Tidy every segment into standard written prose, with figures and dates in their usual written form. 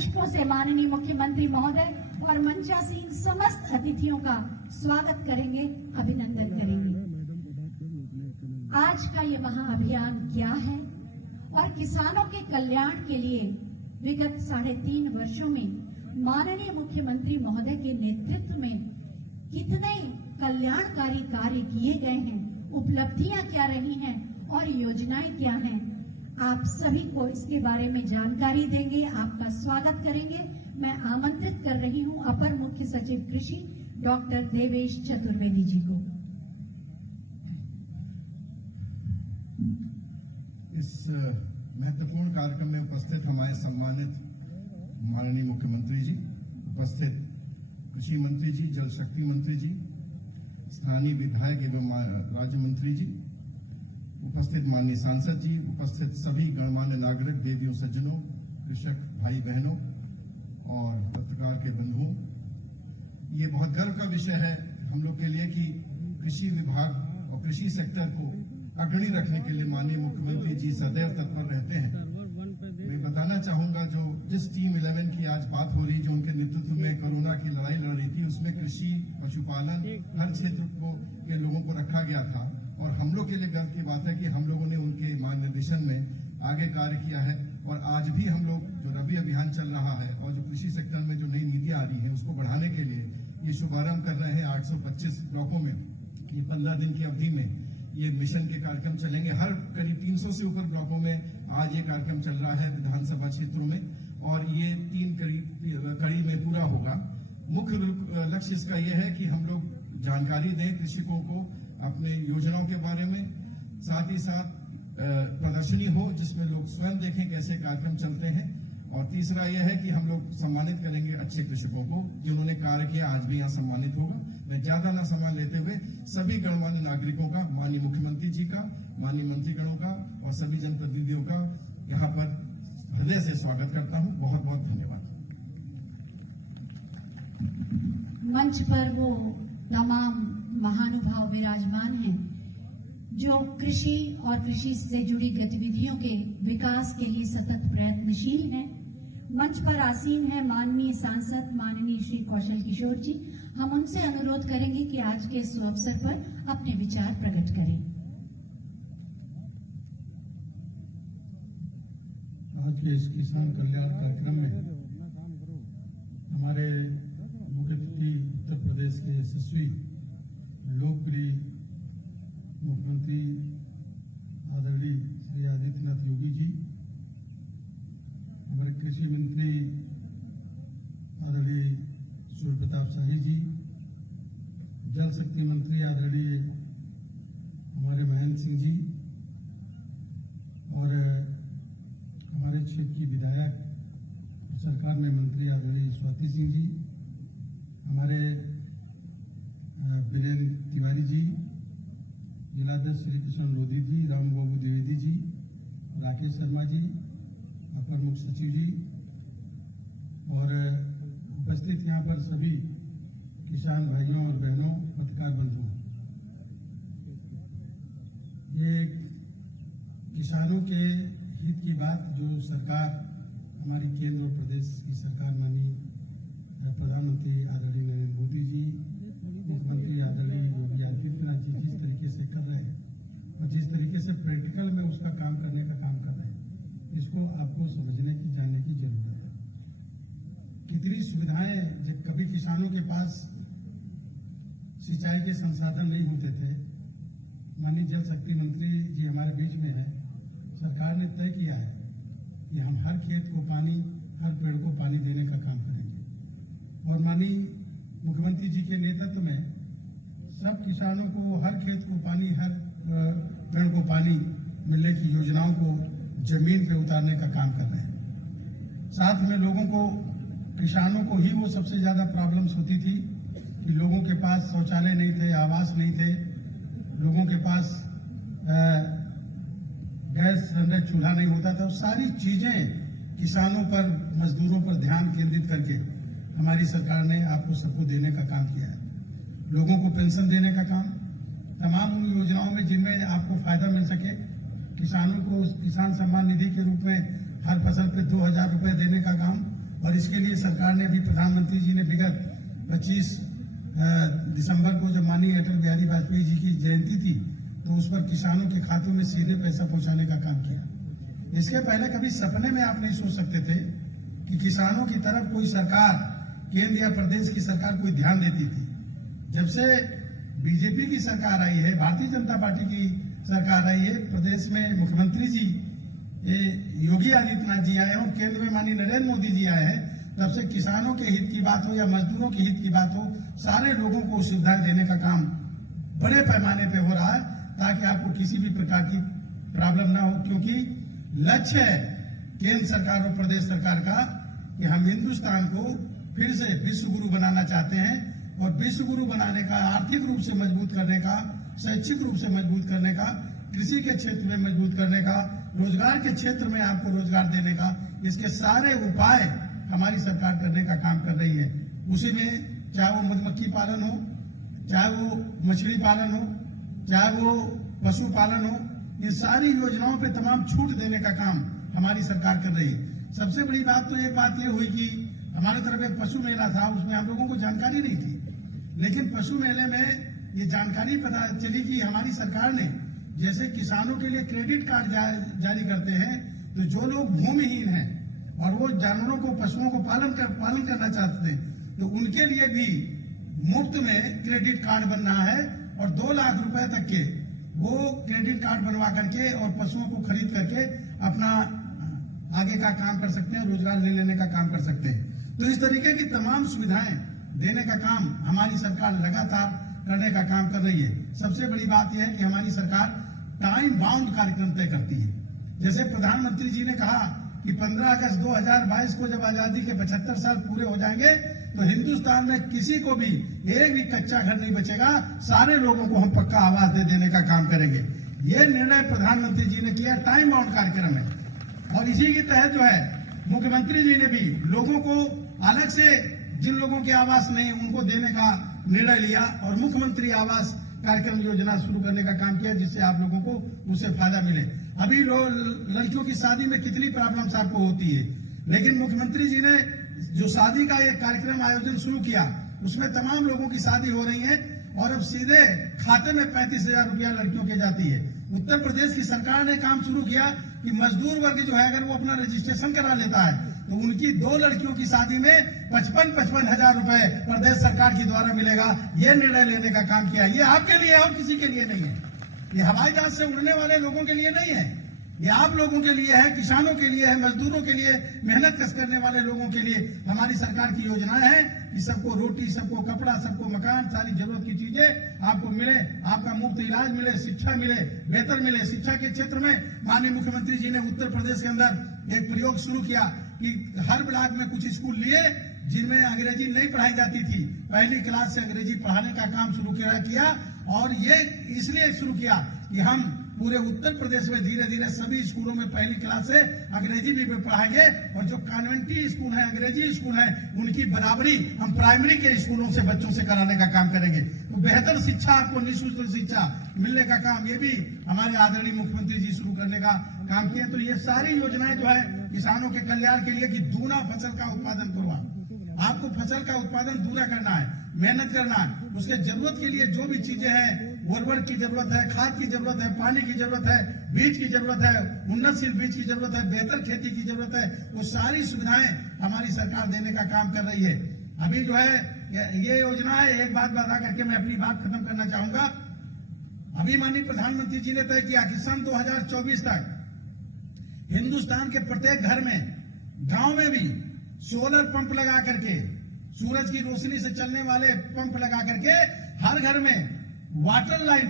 पुष्पों से माननीय मुख्यमंत्री महोदय और मंचासीन समस्त अतिथियों का स्वागत करेंगे, अभिनंदन करेंगे। आज का ये महाअभियान क्या है और किसानों के कल्याण के लिए विगत 3.5 वर्षों में माननीय मुख्यमंत्री महोदय के नेतृत्व में कितने कल्याणकारी कार्य किए गए हैं, उपलब्धियां क्या रही हैं और योजनाएं क्या हैं, आप सभी को इसके बारे में जानकारी देंगे, आपका स्वागत करेंगे। मैं आमंत्रित कर रही हूं अपर मुख्य सचिव कृषि डॉक्टर देवेश चतुर्वेदी जी को। इस महत्वपूर्ण कार्यक्रम में उपस्थित हमारे सम्मानित माननीय मुख्यमंत्री जी, उपस्थित कृषि मंत्री जी, जल शक्ति मंत्री जी, स्थानीय विधायक एवं राज्य मंत्री जी, उपस्थित माननीय सांसद जी, उपस्थित सभी गणमान्य नागरिक, देवियों, सज्जनों, कृषक भाई बहनों और पत्रकार के बंधुओं, ये बहुत गर्व का विषय है हम लोग के लिए कि कृषि विभाग और कृषि सेक्टर को अग्रणी रखने के लिए माननीय मुख्यमंत्री जी सदैव तत्पर रहते हैं। मैं बताना चाहूंगा, जो जिस टीम 11 की आज बात हो रही, जो उनके नेतृत्व में कोरोना की लड़ाई लड़ रही थी, उसमें कृषि, पशुपालन, हर क्षेत्र के लोगों को रखा गया था। और हम लोग के लिए गर्व की बात है कि हम लोगों ने उनके मार्गदर्शन में आगे कार्य किया है। और आज भी हम लोग जो रबी अभियान चल रहा है और जो कृषि सेक्टर में जो नई नीतियां आ रही हैं, उसको बढ़ाने के लिए ये शुभारंभ कर रहे हैं। 825 ब्लॉकों में ये 15 दिन की अवधि में ये मिशन के कार्यक्रम चलेंगे। हर करीब 300 से ऊपर ब्लॉकों में आज ये कार्यक्रम चल रहा है विधानसभा क्षेत्रों में, और ये 3 कड़ी में पूरा होगा। मुख्य लक्ष्य इसका यह है कि हम लोग जानकारी दें कृषकों को अपने योजनाओं के बारे में, साथ ही साथ प्रदर्शनी हो जिसमें लोग स्वयं देखें कैसे कार्यक्रम चलते हैं। और तीसरा यह है कि हम लोग सम्मानित करेंगे अच्छे कृषकों को जिन्होंने कार्य किया, आज भी यहाँ सम्मानित होगा। मैं ज्यादा ना समय लेते हुए सभी गणमान्य नागरिकों का, माननीय मुख्यमंत्री जी का, माननीय मंत्रीगणों का और सभी जनप्रतिनिधियों का यहाँ पर हृदय से स्वागत करता हूँ। बहुत बहुत धन्यवाद। मंच पर वो तमाम महानुभाव विराजमान हैं जो कृषि और कृषि से जुड़ी गतिविधियों के विकास के लिए सतत प्रयत्नशील हैं। मंच पर आसीन है माननीय सांसद माननीय श्री कौशल किशोर जी। हम उनसे अनुरोध करेंगे कि आज के इस अवसर पर अपने विचार प्रकट करें। आज के इस किसान कल्याण कार्यक्रम में हमारे मुख्य अतिथि उत्तर प्रदेश के यशस्वी लोकप्रिय मुख्यमंत्री आदरणीय श्री आदित्यनाथ योगी जी, हमारे कृषि मंत्री आदरणीय सूर्य प्रताप शाही जी, जल शक्ति मंत्री आदरणीय हमारे महेंद्र सिंह जी, और हमारे क्षेत्र की विधायक सरकार में मंत्री आदरणीय स्वाति सिंह जी, हमारे वीरेंद्र तिवारी जी, जिलाध्यक्ष श्री कृष्ण लोधी जी, राम बाबू द्विवेदी जी, राकेश शर्मा जी, अपर मुख्य सचिव जी और उपस्थित यहाँ पर सभी किसान भाइयों और बहनों, पत्रकार बंधुओं, ये किसानों के हित की बात जो सरकार हमारी केंद्र और प्रदेश की सरकार माननीय प्रधानमंत्री आदरणीय नरेंद्र मोदी जी, मुख्यमंत्री आदरणीय योगी आदित्यनाथ जी जिस तरीके से कर रहे हैं और जिस तरीके से प्रैक्टिकल में उसका काम करने का काम कर रहे हैं, इसको आपको समझने की, जानने की जरूरत है। कितनी सुविधाएं, जब कभी किसानों के पास सिंचाई के संसाधन नहीं होते थे, माननीय जल शक्ति मंत्री जी हमारे बीच में है, सरकार ने तय किया है कि हम हर खेत को पानी, हर पेड़ को पानी देने का काम करेंगे। और माननीय मुख्यमंत्री जी के नेतृत्व में सब किसानों को हर खेत को पानी, हर पेड़ को पानी मिलने की योजनाओं को जमीन पे उतारने का काम कर रहे हैं। साथ में लोगों को, किसानों को ही वो सबसे ज्यादा प्रॉब्लम्स होती थी कि लोगों के पास शौचालय नहीं थे, आवास नहीं थे, लोगों के पास गैस सिलेंडर, चूल्हा नहीं होता था। सारी चीजें किसानों पर, मजदूरों पर ध्यान केंद्रित करके हमारी सरकार ने आपको सबको देने का काम किया है। लोगों को पेंशन देने का काम, तमाम उन योजनाओं में जिनमें आपको फायदा मिल सके, किसानों को किसान सम्मान निधि के रूप में हर फसल पे 2000 रुपए देने का काम, और इसके लिए सरकार ने अभी प्रधानमंत्री जी ने विगत 25 दिसंबर को जब माननीय अटल बिहारी वाजपेयी जी की जयंती थी तो उस पर किसानों के खातों में सीधे पैसा पहुंचाने का काम किया। इसके पहले कभी सपने में आप नहीं सोच सकते थे कि किसानों की तरफ कोई सरकार, केंद्र या प्रदेश की सरकार कोई ध्यान देती थी। जब से बीजेपी की सरकार आई है, भारतीय जनता पार्टी की सरकार आई है, प्रदेश में मुख्यमंत्री जी योगी आदित्यनाथ जी आए हैं और केंद्र में माननीय नरेंद्र मोदी जी आए हैं, तब से किसानों के हित की बात हो या मजदूरों के हित की बात हो, सारे लोगों को सुविधाएं देने का काम बड़े पैमाने पे हो रहा है ताकि आपको किसी भी प्रकार की प्रॉब्लम ना हो। क्योंकि लक्ष्य है केंद्र सरकार और प्रदेश सरकार का कि हम हिंदुस्तान को फिर से विश्व गुरु बनाना चाहते हैं और विश्व गुरु बनाने का, आर्थिक रूप से मजबूत करने का, शैक्षिक रूप से मजबूत करने का, कृषि के क्षेत्र में मजबूत करने का, रोजगार के क्षेत्र में आपको रोजगार देने का, इसके सारे उपाय हमारी सरकार करने का काम कर रही है। उसी में चाहे वो मधुमक्खी पालन हो, चाहे वो मछली पालन हो, चाहे वो पशु पालन हो, इन सारी योजनाओं पे तमाम छूट देने का काम हमारी सरकार कर रही है। सबसे बड़ी बात तो एक बात ये हुई कि हमारी तरफ एक पशु मेला था, उसमें हम लोगों को जानकारी नहीं थी, लेकिन पशु मेले में ये जानकारी पता चली कि हमारी सरकार ने जैसे किसानों के लिए क्रेडिट कार्ड जारी करते हैं, तो जो लोग भूमिहीन हैं और वो जानवरों को, पशुओं को पालन करना चाहते थे, तो उनके लिए भी मुफ्त में क्रेडिट कार्ड बन रहा है और 2 लाख रुपए तक के वो क्रेडिट कार्ड बनवा करके और पशुओं को खरीद करके अपना आगे का काम कर सकते हैं, रोजगार ले लेने का काम कर सकते हैं। तो इस तरीके की तमाम सुविधाएं देने का काम हमारी सरकार लगातार करने का काम कर रही है। सबसे बड़ी बात यह है कि हमारी सरकार टाइम बाउंड कार्यक्रम तय करती है। जैसे प्रधानमंत्री जी ने कहा कि 15 अगस्त 2022 को जब आजादी के 75 साल पूरे हो जाएंगे तो हिंदुस्तान में किसी को भी एक भी कच्चा घर नहीं बचेगा, सारे लोगों को हम पक्का आवास दे देने का काम करेंगे। ये निर्णय प्रधानमंत्री जी ने किया, टाइम बाउंड कार्यक्रम है। और इसी के तहत जो है मुख्यमंत्री जी ने भी लोगों को अलग से, जिन लोगों के आवास नहीं उनको देने का निर्णय लिया और मुख्यमंत्री आवास कार्यक्रम योजना शुरू करने का काम किया, जिससे आप लोगों को उससे फायदा मिले। अभी लड़कियों की शादी में कितनी प्रॉब्लम्स आपको होती है, लेकिन मुख्यमंत्री जी ने जो शादी का एक कार्यक्रम आयोजन शुरू किया, उसमें तमाम लोगों की शादी हो रही है और अब सीधे खाते में 35,000 रुपया लड़कियों के जाती है। उत्तर प्रदेश की सरकार ने काम शुरू किया कि मजदूर वर्ग जो है अगर वो अपना रजिस्ट्रेशन करा लेता है तो उनकी 2 लड़कियों की शादी में 55 हजार रुपए प्रदेश सरकार के द्वारा मिलेगा। ये निर्णय लेने का काम किया। ये आपके लिए है और किसी के लिए नहीं है। ये हवाई जहाज से उड़ने वाले लोगों के लिए नहीं है, ये आप लोगों के लिए है, किसानों के लिए है, मजदूरों के लिए, मेहनत कश करने वाले लोगों के लिए हमारी सरकार की योजनाएं हैं कि सबको रोटी, सबको कपड़ा, सबको मकान, सारी जरूरत की चीजें आपको मिले, आपका मुफ्त इलाज मिले, शिक्षा मिले, बेहतर मिले। शिक्षा के क्षेत्र में माननीय मुख्यमंत्री जी ने उत्तर प्रदेश के अंदर एक प्रयोग शुरू किया कि हर ब्लॉक में कुछ स्कूल लिए जिनमें अंग्रेजी नहीं पढ़ाई जाती थी, पहली क्लास से अंग्रेजी पढ़ाने का काम शुरू किया और ये इसलिए शुरू किया कि हम पूरे उत्तर प्रदेश में धीरे धीरे सभी स्कूलों में पहली क्लास से अंग्रेजी भी पढ़ाएंगे और जो कॉन्वेंटी स्कूल है, अंग्रेजी स्कूल है, उनकी बराबरी हम प्राइमरी के स्कूलों से बच्चों से कराने का काम करेंगे। तो बेहतर शिक्षा, आपको निःशुल्क शिक्षा मिलने का काम ये भी हमारे आदरणीय मुख्यमंत्री जी शुरू करने का काम किए। तो ये सारी योजनाएं जो है किसानों के कल्याण के लिए कि दूना फसल का उत्पादन करो। आपको फसल का उत्पादन दूना करना है, मेहनत करना है, उसके जरूरत के लिए जो भी चीजें हैं, उर्वरक की जरूरत है, खाद की जरूरत है, पानी की जरूरत है, बीज की जरूरत है, उन्नतशील बीज की जरूरत है, बेहतर खेती की जरूरत है, वो सारी सुविधाएं हमारी सरकार देने का काम कर रही है। अभी जो है ये योजना है, एक बात बता करके मैं अपनी बात खत्म करना चाहूंगा। अभी माननीय प्रधानमंत्री जी ने तय किया कि सन 2024 तक हिंदुस्तान के प्रत्येक घर में, गांव में भी सोलर पंप लगा करके, सूरज की रोशनी से चलने वाले पंप लगा करके हर घर में वाटर लाइन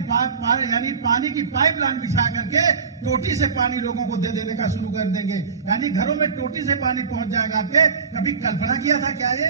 यानी पानी की पाइप लाइन बिछा करके टोटी से पानी लोगों को दे देने का शुरू कर देंगे। यानी घरों में टोटी से पानी पहुंच जाएगा आपके। कभी कल्पना किया था क्या ये?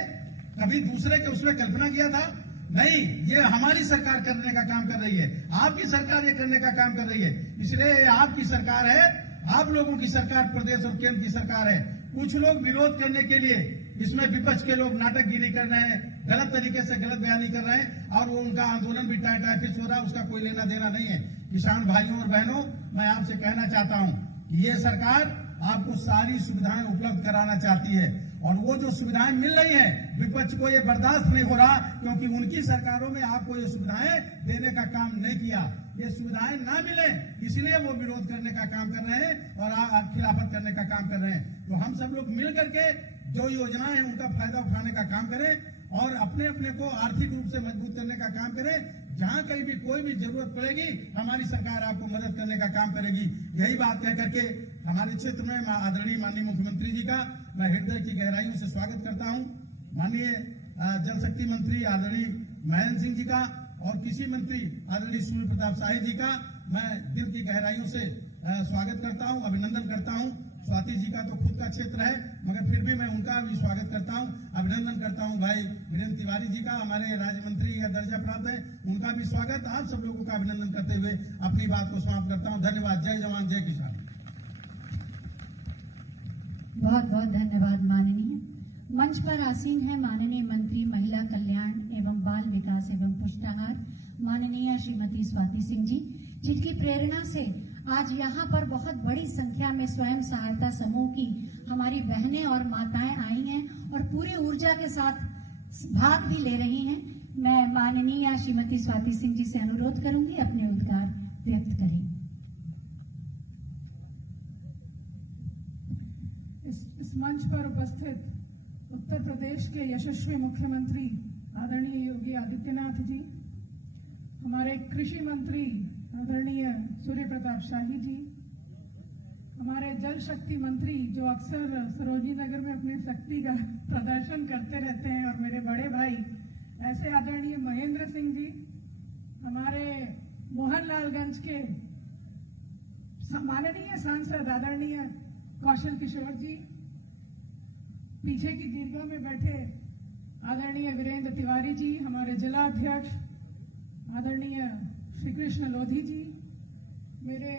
कभी दूसरे के उसमें कल्पना किया था? नहीं, ये हमारी सरकार करने का काम कर रही है, आपकी सरकार ये करने का काम कर रही है। इसलिए आपकी सरकार है, आप लोगों की सरकार प्रदेश और केंद्र की सरकार है। कुछ लोग विरोध करने के लिए इसमें विपक्ष के लोग नाटकगिरी कर रहे हैं, गलत तरीके से गलत बयानी कर रहे हैं और वो उनका आंदोलन भी टाइफिस हो रहा है, उसका कोई लेना देना नहीं है। किसान भाइयों और बहनों, मैं आपसे कहना चाहता हूं कि ये सरकार आपको सारी सुविधाएं उपलब्ध कराना चाहती है। और वो जो सुविधाएं मिल रही हैं, विपक्ष को ये बर्दाश्त नहीं हो रहा, क्योंकि उनकी सरकारों में आपको ये सुविधाएं देने का काम नहीं किया। ये सुविधाएं ना मिले इसलिए वो विरोध करने का काम कर रहे हैं और खिलाफत करने का काम कर रहे हैं। तो हम सब लोग मिल करके जो योजनाएं हैं उनका फायदा उठाने का काम करें और अपने अपने को आर्थिक रूप से मजबूत करने का काम करें। जहां कहीं भी कोई भी जरूरत पड़ेगी हमारी सरकार आपको मदद करने का काम करेगी। यही बात कह करके हमारे क्षेत्र में आदरणीय माननीय मुख्यमंत्री जी का मैं हृदय की गहराइयों से स्वागत करता हूं। माननीय जल शक्ति मंत्री आदरणीय महेंद्र सिंह जी का और कृषि मंत्री आदरणीय सूर्य प्रताप शाही जी का मैं दिल की गहराइयों से स्वागत करता हूं, अभिनंदन करता हूं। स्वाति जी का तो खुद का क्षेत्र है, मगर फिर भी मैं उनका भी स्वागत करता हूं, अभिनंदन करता हूं। भाई वीरेंद्र तिवारी जी का हमारे राज्य मंत्री का दर्जा प्राप्त है, उनका भी स्वागत। आप सब लोगों का अभिनंदन करते हुए अपनी बात को समाप्त करता हूं। धन्यवाद। जय जवान जय किसान। बहुत बहुत धन्यवाद माननीय। मंच पर आसीन है माननीय मंत्री महिला कल्याण एवं बाल विकास एवं पुष्टाहार माननीय श्रीमती स्वाति सिंह जी, जिनकी प्रेरणा से आज यहाँ पर बहुत बड़ी संख्या में स्वयं सहायता समूह की हमारी बहनें और माताएं आई हैं और पूरी ऊर्जा के साथ भाग भी ले रही हैं। मैं माननीय श्रीमती स्वाति सिंह जी से अनुरोध करूंगी अपने उद्गार व्यक्त करें। इस मंच पर उपस्थित उत्तर प्रदेश के यशस्वी मुख्यमंत्री आदरणीय योगी आदित्यनाथ जी, हमारे कृषि मंत्री आदरणीय सूर्य प्रताप शाही जी, हमारे जल शक्ति मंत्री जो अक्सर सरोजनी नगर में अपनी शक्ति का प्रदर्शन करते रहते हैं, और मेरे बड़े भाई ऐसे आदरणीय महेंद्र सिंह जी, हमारे मोहनलालगंज के माननीय सांसद आदरणीय कौशल किशोर जी, पीछे की दीर्घा में बैठे आदरणीय वीरेंद्र तिवारी जी, हमारे जिला अध्यक्ष आदरणीय श्री कृष्ण लोधी जी, मेरे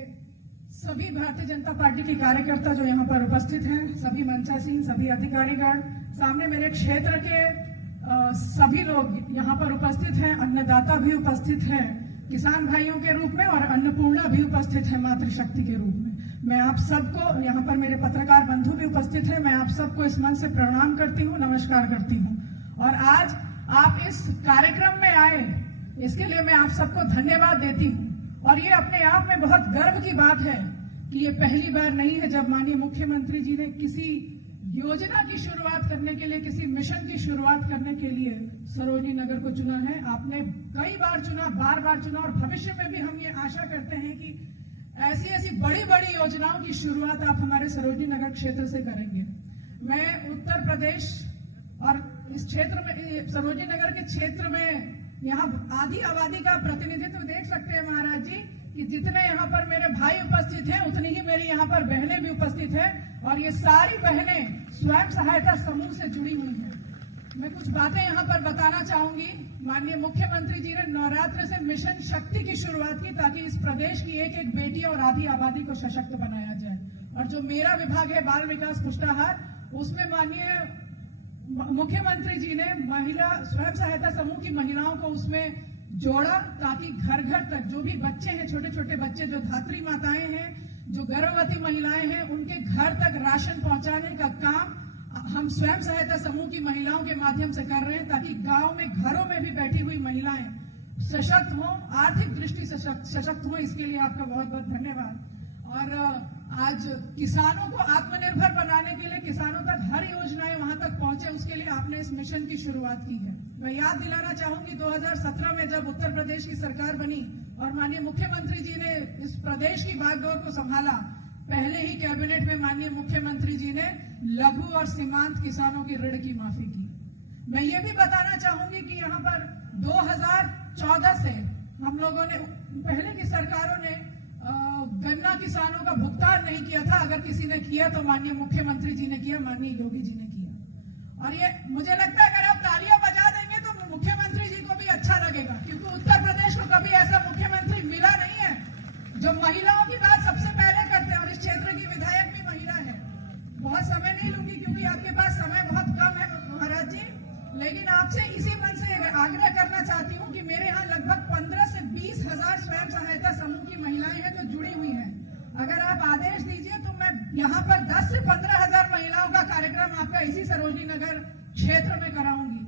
सभी भारतीय जनता पार्टी के कार्यकर्ता जो यहाँ पर उपस्थित हैं, सभी मंचासीन, सभी अधिकारीगण, सामने मेरे क्षेत्र के सभी लोग यहाँ पर उपस्थित हैं, अन्नदाता भी उपस्थित हैं किसान भाइयों के रूप में और अन्नपूर्णा भी उपस्थित है मातृशक्ति के रूप में। मैं आप सबको, यहाँ पर मेरे पत्रकार बंधु भी उपस्थित हैं, मैं आप सबको इस मंच से प्रणाम करती हूँ, नमस्कार करती हूँ। और आज आप इस कार्यक्रम में आए, इसके लिए मैं आप सबको धन्यवाद देती हूँ। और ये अपने आप में बहुत गर्व की बात है कि ये पहली बार नहीं है जब माननीय मुख्यमंत्री जी ने किसी योजना की शुरुआत करने के लिए, किसी मिशन की शुरुआत करने के लिए सरोजनी नगर को चुना है। आपने कई बार चुना, बार बार चुना, और भविष्य में भी हम ये आशा करते हैं कि ऐसी ऐसी बड़ी बड़ी योजनाओं की शुरुआत आप हमारे सरोजनी नगर क्षेत्र से करेंगे। मैं उत्तर प्रदेश और इस क्षेत्र में, सरोजनी नगर के क्षेत्र में, यहाँ आधी आबादी का प्रतिनिधित्व देख सकते हैं महाराज जी कि जितने यहाँ पर मेरे भाई उपस्थित हैं उतनी ही मेरी यहाँ पर बहनें भी उपस्थित हैं, और ये सारी बहनें स्वयं सहायता समूह से जुड़ी हुई हैं। मैं कुछ बातें यहाँ पर बताना चाहूंगी। माननीय मुख्यमंत्री जी ने नवरात्र से मिशन शक्ति की शुरुआत की ताकि इस प्रदेश की एक एक बेटी और आधी आबादी को सशक्त बनाया जाए। और जो मेरा विभाग है बाल विकास पुष्टाहार, उसमें माननीय मुख्यमंत्री जी ने महिला स्वयं सहायता समूह की महिलाओं को उसमें जोड़ा ताकि घर घर तक जो भी बच्चे हैं, छोटे छोटे बच्चे, जो धात्री माताएं हैं, जो गर्भवती महिलाएं हैं, उनके घर तक राशन पहुंचाने का काम हम स्वयं सहायता समूह की महिलाओं के माध्यम से कर रहे हैं ताकि गांव में, घरों में भी बैठी हुई महिलाएं सशक्त हों, आर्थिक दृष्टि से सशक्त हों। इसके लिए आपका बहुत बहुत धन्यवाद। और आज किसानों को आत्मनिर्भर बनाने के लिए, किसानों तक हर योजनाएं वहां तक पहुंचे, उसके लिए आपने इस मिशन की शुरुआत की है। मैं याद दिलाना चाहूंगी 2017 में जब उत्तर प्रदेश की सरकार बनी और माननीय मुख्यमंत्री जी ने इस प्रदेश की बागडोर को संभाला, पहले ही कैबिनेट में माननीय मुख्यमंत्री जी ने लघु और सीमांत किसानों की ऋण की माफी की। मैं ये भी बताना चाहूंगी कि यहाँ पर 2014 से हम लोगों ने, पहले की सरकारों ने गन्ना किसानों का भुगतान नहीं किया था, अगर किसी ने किया तो माननीय मुख्यमंत्री जी ने किया, माननीय योगी जी ने किया। और ये मुझे लगता है अगर आप तालियां बजा देंगे तो मुख्यमंत्री जी को भी अच्छा लगेगा, क्योंकि उत्तर प्रदेश को कभी ऐसा मुख्यमंत्री मिला नहीं है जो महिलाओं की बात सबसे पहले करते हैं। और इस क्षेत्र की विधायक भी महिला है। बहुत समय नहीं लूंगी क्योंकि आपके पास समय बहुत कम है महाराज जी, लेकिन आपसे इसी मन से आग्रह करना चाहती हूँ कि मेरे यहाँ लगभग 15 से 20 हजार स्वयं सहायता समूह की महिलाएं हैं जो जुड़ी हुई हैं। अगर आप आदेश दीजिए तो मैं यहाँ पर 10 कार्यक्रम आपका इसी सरोजनी नगर क्षेत्र में कराऊंगी।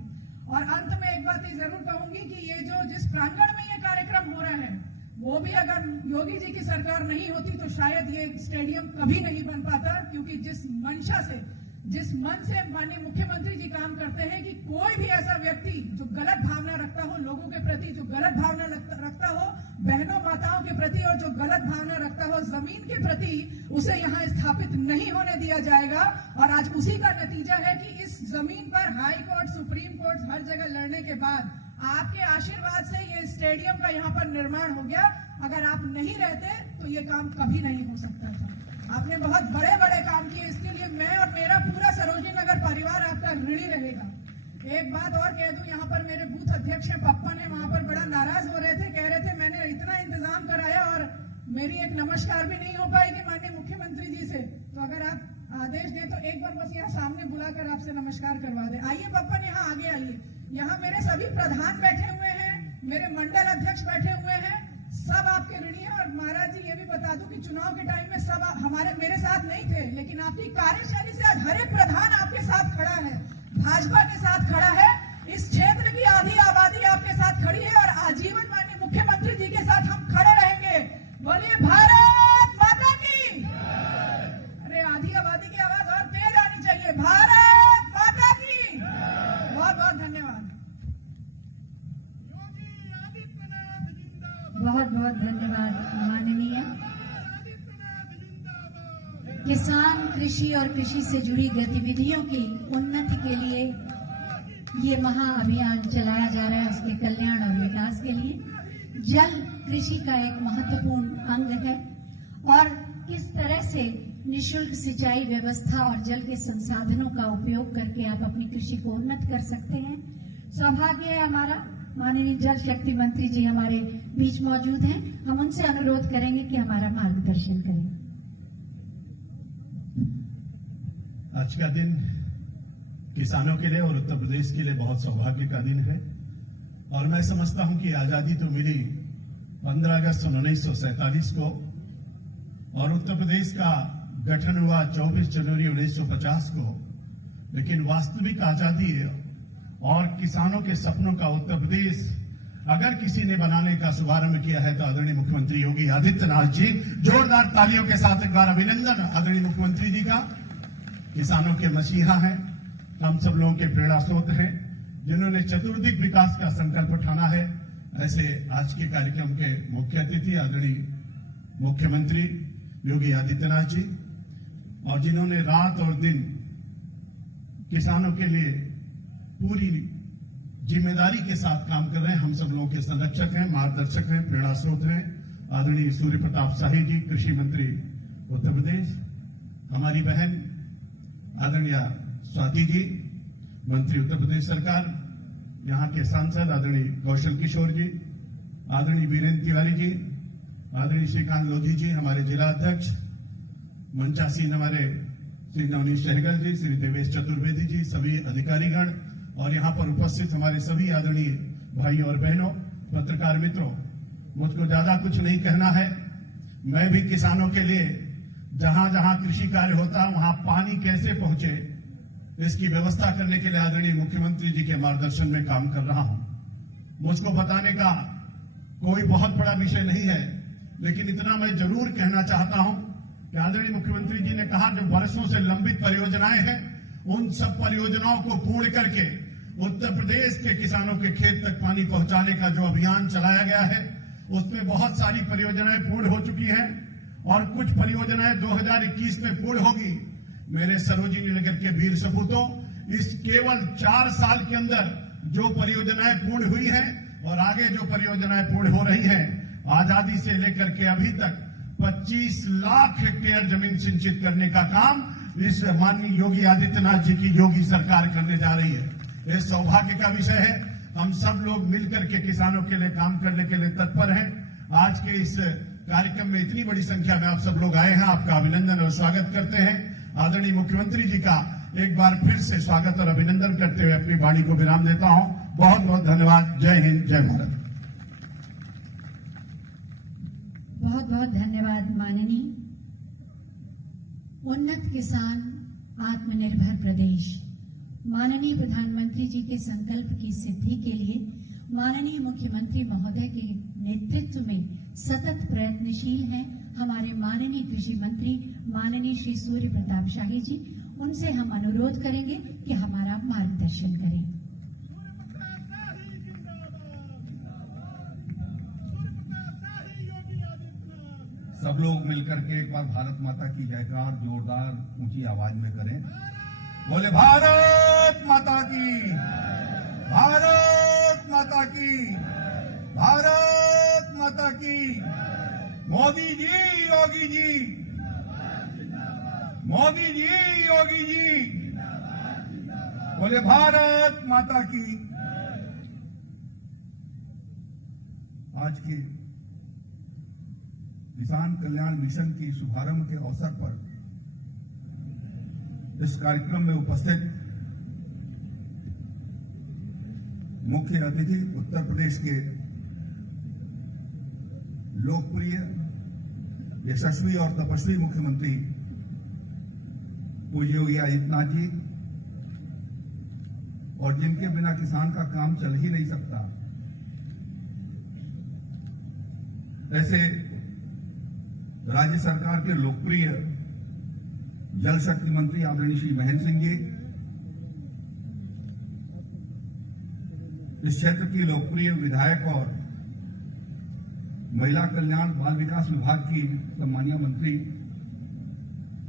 और अंत में एक बात ये जरूर कहूंगी कि ये जो जिस प्रांगण में ये कार्यक्रम हो रहा है वो भी अगर योगी जी की सरकार नहीं होती तो शायद ये स्टेडियम कभी नहीं बन पाता, क्योंकि जिस मंशा से, जिस मन से माननीय मुख्यमंत्री जी काम करते हैं कि कोई भी ऐसा व्यक्ति जो गलत भावना रखता हो लोगों के प्रति, जो गलत भावना रखता हो बहनों माताओं के प्रति और जो गलत भावना रखता हो जमीन के प्रति, उसे यहाँ स्थापित नहीं होने दिया जाएगा। और आज उसी का नतीजा है कि इस जमीन पर हाई कोर्ट, सुप्रीम कोर्ट हर जगह लड़ने के बाद आपके आशीर्वाद से ये स्टेडियम का यहाँ पर निर्माण हो गया। अगर आप नहीं रहते तो ये काम कभी नहीं हो सकता था। आपने बहुत बड़े बड़े काम किए, इसके लिए मैं और मेरा पूरा सरोजनी नगर परिवार आपका ऋणी रहेगा। एक बात और कह दूं, यहाँ पर मेरे बूथ अध्यक्ष हैं पप्पन है, वहां पर बड़ा नाराज हो रहे थे, कह रहे थे मैंने इतना इंतजाम कराया और मेरी एक नमस्कार भी नहीं हो पाएगी माननीय मुख्यमंत्री जी से। तो अगर आप आदेश दें तो एक बार बस यहाँ सामने बुलाकर आपसे नमस्कार करवा दे। आइए पप्पन, यहाँ आगे आइए। यहाँ मेरे सभी प्रधान बैठे हुए हैं, मेरे मंडल अध्यक्ष बैठे हुए हैं, सब आपके ऋणी हैं। और महाराज जी ये भी बता दूं कि चुनाव के टाइम में सब मेरे साथ नहीं थे, लेकिन आपकी कार्यशैली से आज हर एक प्रधान आपके साथ खड़ा है, भाजपा के साथ खड़ा है। इस क्षेत्र की आधी आबादी आपके साथ खड़ी है और आजीवन माननीय मुख्यमंत्री जी के साथ हम खड़े रहेंगे। बोलिए भारत माता की। अरे आधी आबादी की आवाज और तेज आनी चाहिए। भारत माता की। बहुत बहुत धन्यवाद। बहुत बहुत धन्यवाद माननीय। किसान, कृषि और कृषि से जुड़ी गतिविधियों की उन्नति के लिए ये महाअभियान चलाया जा रहा है, उसके कल्याण और विकास के लिए। जल कृषि का एक महत्वपूर्ण अंग है और किस तरह से निःशुल्क सिंचाई व्यवस्था और जल के संसाधनों का उपयोग करके आप अपनी कृषि को उन्नत कर सकते हैं। सौभाग्य है हमारा, माननीय जल शक्ति मंत्री जी हमारे बीच मौजूद हैं। हम उनसे अनुरोध करेंगे कि हमारा मार्गदर्शन करें। आज का दिन किसानों के लिए और उत्तर प्रदेश के लिए बहुत सौभाग्य का दिन है और मैं समझता हूं कि आजादी तो मिली 15 अगस्त 1947 को और उत्तर प्रदेश का गठन हुआ 24 जनवरी 1950 को, लेकिन वास्तविक आजादी और किसानों के सपनों का उत्तर प्रदेश अगर किसी ने बनाने का शुभारंभ किया है तो आदरणीय मुख्यमंत्री योगी आदित्यनाथ जी। जोरदार तालियों के साथ एक बार अभिनंदन आदरणीय मुख्यमंत्री जी का। किसानों के मसीहा हैं, हम सब लोगों के प्रेरणा स्रोत हैं, जिन्होंने चतुर्दिक विकास का संकल्प ठाना है। ऐसे आज के कार्यक्रम के मुख्य अतिथि आदरणीय मुख्यमंत्री योगी आदित्यनाथ जी, और जिन्होंने रात और दिन किसानों के लिए पूरी जिम्मेदारी के साथ काम कर रहे हैं। हम सब लोगों के संरक्षक हैं, मार्गदर्शक हैं, प्रेरणा स्रोत हैं। आदरणीय सूर्य प्रताप शाही जी, कृषि मंत्री उत्तर प्रदेश, हमारी बहन आदरणीय स्वाति जी, मंत्री उत्तर प्रदेश सरकार, यहाँ के सांसद आदरणीय कौशल किशोर जी, आदरणीय वीरेंद्र तिवारी जी, आदरणीय श्रीकांत लोधी जी, हमारे जिला अध्यक्ष, मंचासीन हमारे श्री नवनीत सहगल जी, श्री देवेश चतुर्वेदी जी, सभी अधिकारीगण और यहाँ पर उपस्थित हमारे सभी आदरणीय भाई और बहनों, पत्रकार मित्रों, मुझको ज्यादा कुछ नहीं कहना है। मैं भी किसानों के लिए जहां जहां कृषि कार्य होता है वहां पानी कैसे पहुंचे इसकी व्यवस्था करने के लिए आदरणीय मुख्यमंत्री जी के मार्गदर्शन में काम कर रहा हूं। मुझको बताने का कोई बहुत बड़ा विषय नहीं है, लेकिन इतना मैं जरूर कहना चाहता हूं कि आदरणीय मुख्यमंत्री जी ने कहा जो वर्षों से लंबित परियोजनाएं हैं उन सब परियोजनाओं को पूर्ण करके उत्तर प्रदेश के किसानों के खेत तक पानी पहुंचाने का जो अभियान चलाया गया है उसमें बहुत सारी परियोजनाएं पूर्ण हो चुकी हैं और कुछ परियोजनाएं 2021 में पूर्ण होगी। मेरे सरोजिनी नगर के वीर सपूतों, इस केवल 4 साल के अंदर जो परियोजनाएं पूर्ण हुई हैं और आगे जो परियोजनाएं पूर्ण हो रही हैं, आजादी से लेकर के अभी तक 25 लाख हेक्टेयर जमीन सिंचित करने का काम इस माननीय योगी आदित्यनाथ जी की योगी सरकार करने जा रही है। यह सौभाग्य का विषय है। हम सब लोग मिलकर के किसानों के लिए काम करने के लिए तत्पर हैं। आज के इस कार्यक्रम में इतनी बड़ी संख्या में आप सब लोग आए हैं, आपका अभिनंदन और स्वागत करते हैं। आदरणीय मुख्यमंत्री जी का एक बार फिर से स्वागत और अभिनंदन करते हुए अपनी वाणी को विराम देता हूं। बहुत बहुत धन्यवाद। जय हिंद, जय भारत। बहुत बहुत धन्यवाद माननीय। उन्नत किसान, आत्मनिर्भर प्रदेश। माननीय प्रधानमंत्री जी के संकल्प की सिद्धि के लिए माननीय मुख्यमंत्री महोदय के नेतृत्व में सतत प्रयत्नशील हैं हमारे माननीय कृषि मंत्री माननीय श्री सूर्य प्रताप शाही जी। उनसे हम अनुरोध करेंगे कि हमारा मार्गदर्शन करें। सब लोग मिलकर के एक बार भारत माता की जयकार जोरदार ऊंची आवाज में करें। बोले भारत माता की, भारत माता की, भारत माता की। मोदी जी, योगी जी, मोदी जी, योगी जी, बोले भारत माता की। आज के किसान कल्याण मिशन की शुभारंभ के अवसर पर इस कार्यक्रम में उपस्थित मुख्य अतिथि उत्तर प्रदेश के लोकप्रिय, यशस्वी और तपस्वी मुख्यमंत्री पूज्य योगी आदित्यनाथ जी, और जिनके बिना किसान का काम चल ही नहीं सकता, ऐसे राज्य सरकार के लोकप्रिय जल शक्ति मंत्री आदरणीय श्री महेंद्र सिंह जी, इस क्षेत्र की लोकप्रिय विधायक और महिला कल्याण बाल विकास विभाग की सम्मानीय मंत्री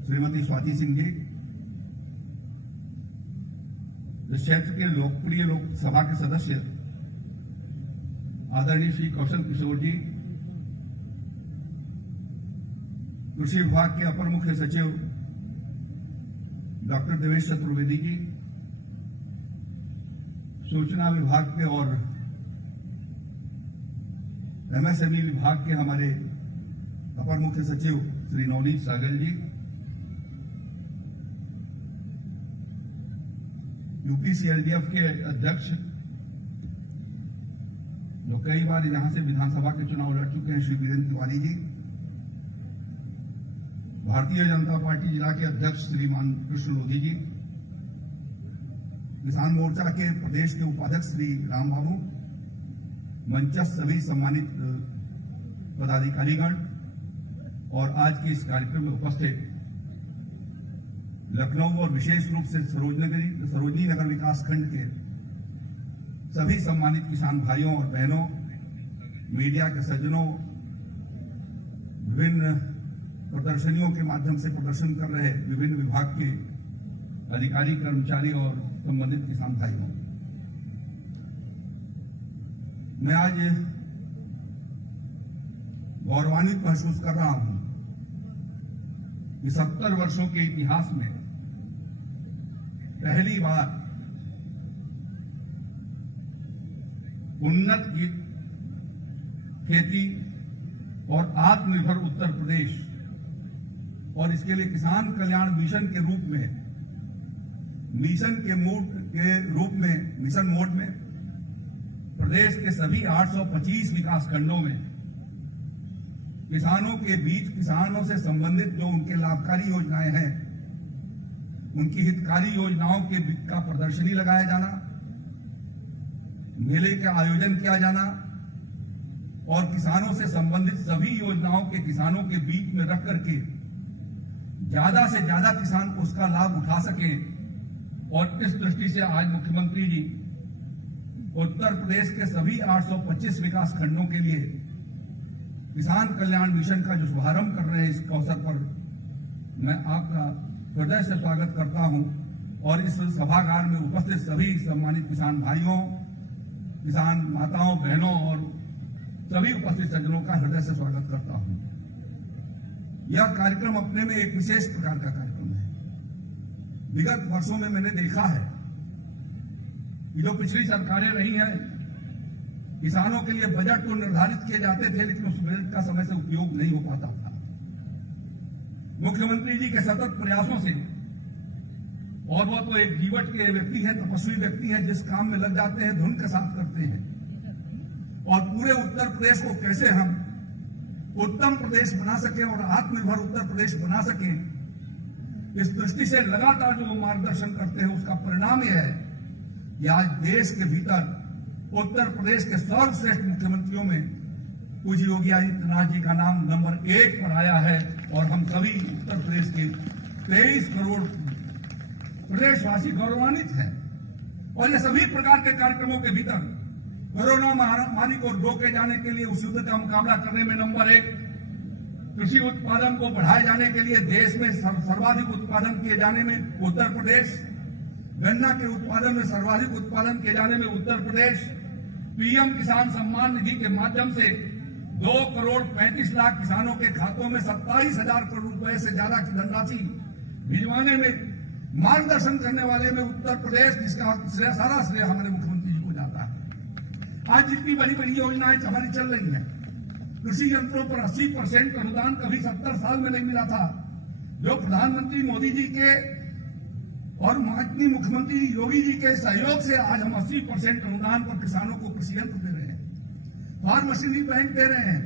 श्रीमती स्वाति सिंह जी, इस क्षेत्र के लोकप्रिय लोकसभा के सदस्य आदरणीय श्री कौशल किशोर जी, कृषि विभाग के अपर मुख्य सचिव डॉक्टर देवेश चतुर्वेदी जी, सूचना विभाग के और एमएसएमई विभाग के हमारे अपर मुख्य सचिव श्री नवनीत सहगल जी, यूपीसीएलडीएफ के अध्यक्ष जो कई बार यहां से विधानसभा के चुनाव लड़ चुके हैं श्री वीरेंद्र तिवारी जी, भारतीय जनता पार्टी जिला के अध्यक्ष श्रीमान कृष्ण लोधी जी, किसान मोर्चा के प्रदेश के उपाध्यक्ष श्री राम बाबू, मंचस्थ सभी सम्मानित पदाधिकारीगण और आज के इस कार्यक्रम में उपस्थित लखनऊ और विशेष रूप से सरोजनी नगर विकास खंड के सभी सम्मानित किसान भाइयों और बहनों, मीडिया के सज्जनों, विभिन्न प्रदर्शनियों के माध्यम से प्रदर्शन कर रहे विभिन्न विभाग के अधिकारी, कर्मचारी और संबंधित किसान भाइयों, मैं आज गौरवान्वित महसूस कर रहा हूं कि 70 वर्षों के इतिहास में पहली बार उन्नत खेती और आत्मनिर्भर उत्तर प्रदेश और इसके लिए किसान कल्याण मिशन के रूप में, मिशन मोड में प्रदेश के सभी 825 विकास खंडों में किसानों के बीच, किसानों से संबंधित जो उनके लाभकारी योजनाएं हैं, उनकी हितकारी योजनाओं का प्रदर्शनी लगाया जाना, मेले का आयोजन किया जाना और किसानों से संबंधित सभी योजनाओं के किसानों के बीच में रख करके ज्यादा से ज्यादा किसान उसका लाभ उठा सके। और इस दृष्टि से आज मुख्यमंत्री जी उत्तर प्रदेश के सभी 825 विकास खंडों के लिए किसान कल्याण मिशन का जो शुभारंभ कर रहे हैं, इस अवसर पर मैं आपका हृदय से स्वागत करता हूं और इस सभागार में उपस्थित सभी सम्मानित किसान भाइयों, किसान माताओं, बहनों और सभी उपस्थित सज्जनों का हृदय से स्वागत करता हूं। यह कार्यक्रम अपने में एक विशेष प्रकार का कार्यक्रम है। विगत वर्षों में मैंने देखा है कि जो पिछली सरकारें रही हैं, किसानों के लिए बजट तो निर्धारित किए जाते थे, लेकिन उस बजट का समय से उपयोग नहीं हो पाता था। मुख्यमंत्री जी के सतत प्रयासों से, और वो तो एक जीवट के व्यक्ति हैं, तपस्वी व्यक्ति हैं, जिस काम में लग जाते हैं धुन के साथ करते हैं। और पूरे उत्तर प्रदेश को कैसे हम उत्तम प्रदेश बना सके और आत्मनिर्भर उत्तर प्रदेश बना सके, इस दृष्टि से लगातार जो वो मार्गदर्शन करते हैं उसका परिणाम यह है कि आज देश के भीतर उत्तर प्रदेश के सर्वश्रेष्ठ मुख्यमंत्रियों में पूज्य योगी आदित्यनाथ जी का नाम नंबर 1 पर आया है और हम सभी उत्तर प्रदेश के 23 करोड़ प्रदेशवासी गौरवान्वित हैं। और ये सभी प्रकार के कार्यक्रमों के भीतर कोरोना महामारी को रोके जाने के लिए उस युद्ध का मुकाबला करने में नंबर 1, कृषि उत्पादन को बढ़ाए जाने के लिए देश में सर्वाधिक उत्पादन किए जाने में उत्तर प्रदेश, गन्ना के उत्पादन में सर्वाधिक उत्पादन किए जाने में उत्तर प्रदेश, पीएम किसान सम्मान निधि के माध्यम से 2 करोड़ 35 लाख किसानों के खातों में 27,000 करोड़ रुपए से ज्यादा की धनराशि भिजवाने में मार्गदर्शन करने वाले में उत्तर प्रदेश, जिसका सारा श्रेय हमारे मुख्यमंत्री जी को जाता है। आज जितनी बड़ी बड़ी योजनाएं हमारी चल रही हैं, कृषि यंत्रों पर 80% अनुदान कभी 70 साल में नहीं मिला था, जो प्रधानमंत्री मोदी जी के और माननीय मुख्यमंत्री योगी जी के सहयोग से आज हम 80% अनुदान पर किसानों को कृषि यंत्र दे रहे हैं, फार्म मशीनरी बैंक दे रहे हैं,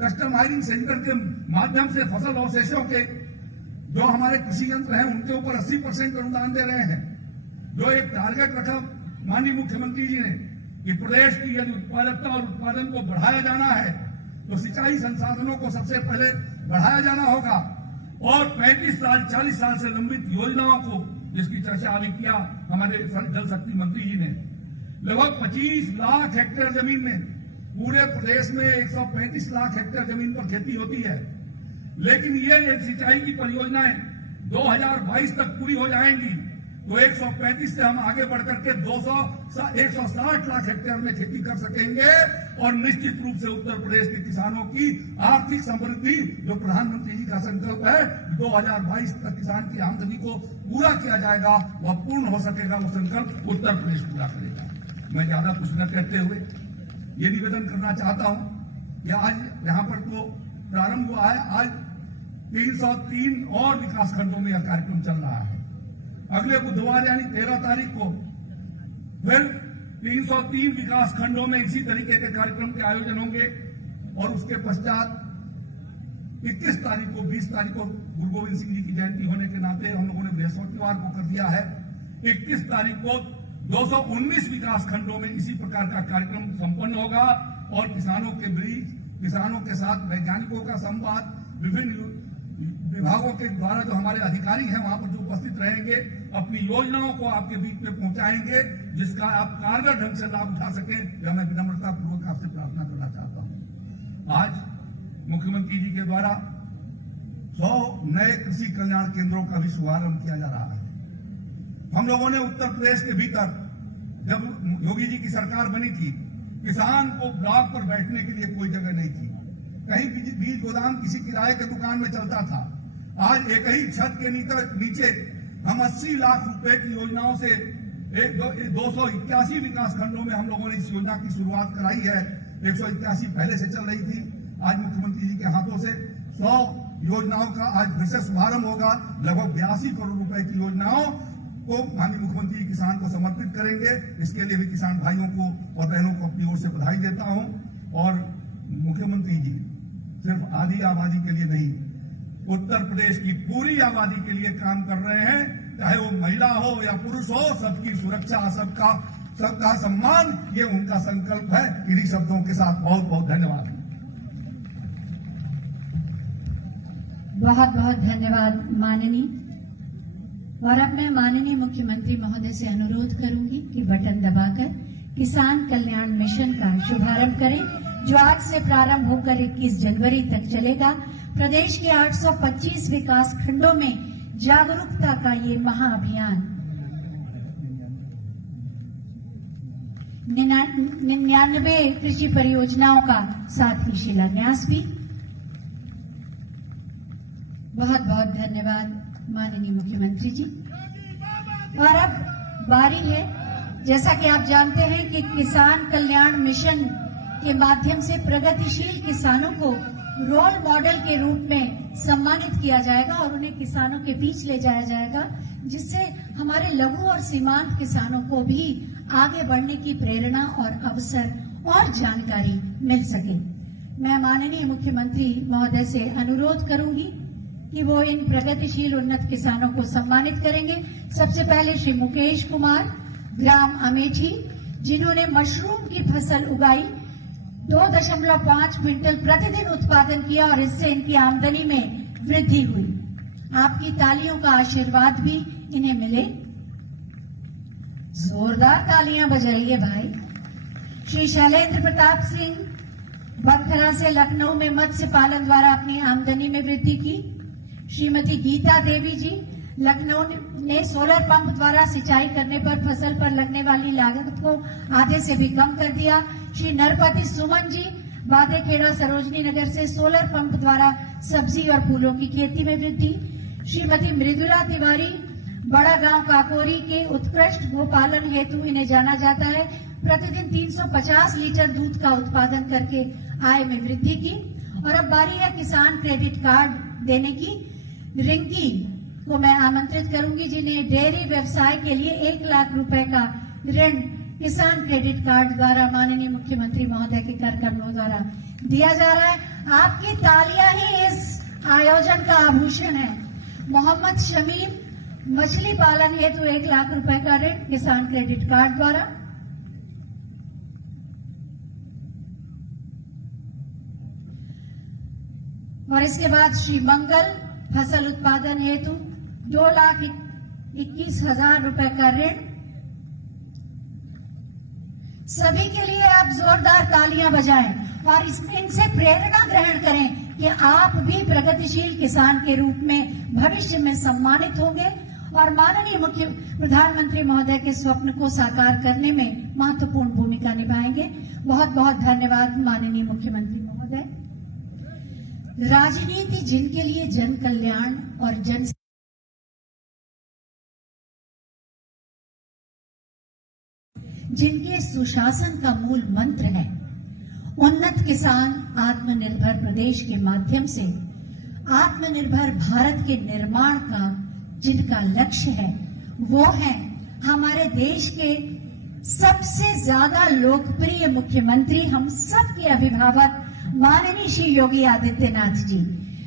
कस्टम हायरिंग सेंटर के माध्यम से फसल अवशेषों के जो हमारे कृषि यंत्र हैं उनके ऊपर 80% अनुदान दे रहे हैं। जो एक टारगेट रखा माननीय मुख्यमंत्री जी ने कि प्रदेश की यदि उत्पादकता और उत्पादन को बढ़ाया जाना है तो सिंचाई संसाधनों को सबसे पहले बढ़ाया जाना होगा और 35 साल 40 साल से लंबित योजनाओं को, जिसकी चर्चा अभी किया हमारे जल शक्ति मंत्री जी ने, लगभग 25 लाख हेक्टेयर जमीन में, पूरे प्रदेश में 135 लाख हेक्टेयर जमीन पर खेती होती है, लेकिन ये सिंचाई की परियोजनाएं 2022 तक पूरी हो जाएंगी तो 135 से हम आगे बढ़कर के 160 लाख हेक्टेयर में खेती कर सकेंगे और निश्चित रूप से उत्तर प्रदेश के किसानों की आर्थिक समृद्धि, जो प्रधानमंत्री जी का संकल्प है 2022 तक किसान की आमदनी को पूरा किया जाएगा, वह पूर्ण हो सकेगा। वो संकल्प उत्तर प्रदेश पूरा करेगा। मैं ज्यादा कुछ न कहते हुए ये निवेदन करना चाहता हूं कि आज यहाँ पर तो प्रारंभ हुआ है, आज 303 और विकास खंडों में यह कार्यक्रम चल रहा है। अगले बुधवार यानी 13 तारीख को फिर 303 विकास खंडों में इसी तरीके के कार्यक्रम के आयोजन होंगे और उसके पश्चात 21 तारीख को 20 तारीख को गुरु गोविंद सिंह जी की जयंती होने के नाते हम लोगों ने बृहस्पतिवार को कर दिया है। 21 तारीख को 219 विकास खंडों में इसी प्रकार का कार्यक्रम संपन्न होगा और किसानों के बीच, किसानों के साथ वैज्ञानिकों का संवाद, विभिन्न विभागों के द्वारा जो हमारे अधिकारी हैं वहां पर जो उपस्थित रहेंगे, अपनी योजनाओं को आपके बीच में पहुंचाएंगे, जिसका आप कारगर ढंग से लाभ उठा सकें, यह मैं विनम्रता पूर्वक आपसे प्रार्थना करना चाहता हूं। आज मुख्यमंत्री जी के द्वारा 100 नए कृषि कल्याण केंद्रों का भी शुभारंभ किया जा रहा है। हम लोगों ने उत्तर प्रदेश के भीतर जब योगी जी की सरकार बनी थी, किसान को ब्लॉक पर बैठने के लिए कोई जगह नहीं थी, कहीं बीज गोदाम किसी किराए के दुकान में चलता था। आज एक ही छत के नीचे हम 80 लाख रुपए की योजनाओं से 281 विकास खंडों में हम लोगों ने इस योजना की शुरुआत कराई है। 181 पहले से चल रही थी, आज मुख्यमंत्री जी के हाथों से 100 योजनाओं का आज फिर से शुभारंभ होगा। लगभग 82 करोड़ रुपए की योजनाओं को माननीय मुख्यमंत्री किसान को समर्पित करेंगे। इसके लिए भी किसान भाइयों को और बहनों को अपनी ओर से बधाई देता हूं। और मुख्यमंत्री जी सिर्फ आधी आबादी के लिए नहीं, उत्तर प्रदेश की पूरी आबादी के लिए काम कर रहे हैं, चाहे वो महिला हो या पुरुष हो, सबकी सुरक्षा, सबका सम्मान, ये उनका संकल्प है। इन्हीं शब्दों के साथ बहुत बहुत धन्यवाद। बहुत बहुत धन्यवाद माननीय। और अब मैं माननीय मुख्यमंत्री महोदय से अनुरोध करूंगी कि बटन दबाकर किसान कल्याण मिशन का शुभारंभ करें, जो आज से प्रारंभ होकर 21 जनवरी तक चलेगा। प्रदेश के 825 विकास खंडों में जागरूकता का ये महाअभियान 99 कृषि परियोजनाओं का साथ ही शिलान्यास भी। बहुत बहुत धन्यवाद माननीय मुख्यमंत्री जी। और अब बारी है, जैसा कि आप जानते हैं कि किसान कल्याण मिशन के माध्यम से प्रगतिशील किसानों को रोल मॉडल के रूप में सम्मानित किया जाएगा और उन्हें किसानों के बीच ले जाया जाएगा, जिससे हमारे लघु और सीमांत किसानों को भी आगे बढ़ने की प्रेरणा और अवसर और जानकारी मिल सके। मैं माननीय मुख्यमंत्री महोदय से अनुरोध करूंगी कि वो इन प्रगतिशील उन्नत किसानों को सम्मानित करेंगे। सबसे पहले श्री मुकेश कुमार, ग्राम अमेठी, जिन्होंने मशरूम की फसल उगाई, 2.5 क्विंटल प्रतिदिन उत्पादन किया और इससे इनकी आमदनी में वृद्धि हुई। आपकी तालियों का आशीर्वाद भी इन्हें मिले। जोरदार तालियां बजाइए भाई। श्री शैलेंद्र प्रताप सिंह, बखरा से लखनऊ में मत्स्य पालन द्वारा अपनी आमदनी में वृद्धि की। श्रीमती गीता देवी जी, लखनऊ ने सोलर पंप द्वारा सिंचाई करने पर फसल पर लगने वाली लागत को आधे से भी कम कर दिया। श्री नरपति सुमन जी, बादेखेड़ा सरोजनी नगर से सोलर पंप द्वारा सब्जी और फूलों की खेती में वृद्धि। श्रीमती मृदुला तिवारी, बड़ा गांव काकोरी के उत्कृष्ट गोपालन हेतु इन्हें जाना जाता है, प्रतिदिन 350 लीटर दूध का उत्पादन करके आय में वृद्धि की। और अब बारी है किसान क्रेडिट कार्ड देने की। रिंकी को मैं आमंत्रित करूंगी, जिन्हें डेयरी व्यवसाय के लिए 1 लाख रुपए का ऋण किसान क्रेडिट कार्ड द्वारा माननीय मुख्यमंत्री महोदय के कार्यक्रमों द्वारा दिया जा रहा है। आपकी तालियां ही इस आयोजन का आभूषण है। मोहम्मद शमीम, मछली पालन हेतु 1 लाख रुपए का ऋण किसान क्रेडिट कार्ड द्वारा। और इसके बाद श्री मंगल, फसल उत्पादन हेतु 2,21,000 रुपए का ऋण। सभी के लिए आप जोरदार तालियां बजाएं और इनसे प्रेरणा ग्रहण करें कि आप भी प्रगतिशील किसान के रूप में भविष्य में सम्मानित होंगे और माननीय मुख्य प्रधानमंत्री महोदय के स्वप्न को साकार करने में महत्वपूर्ण भूमिका निभाएंगे। बहुत बहुत धन्यवाद माननीय मुख्यमंत्री महोदय। राजनीति जिनके लिए जन कल्याण और जन जिनके सुशासन का मूल मंत्र है, उन्नत किसान आत्मनिर्भर प्रदेश के माध्यम से आत्मनिर्भर भारत के निर्माण का जिनका लक्ष्य है, वो है हमारे देश के सबसे ज्यादा लोकप्रिय मुख्यमंत्री, हम सब के अभिभावक माननीय श्री योगी आदित्यनाथ जी।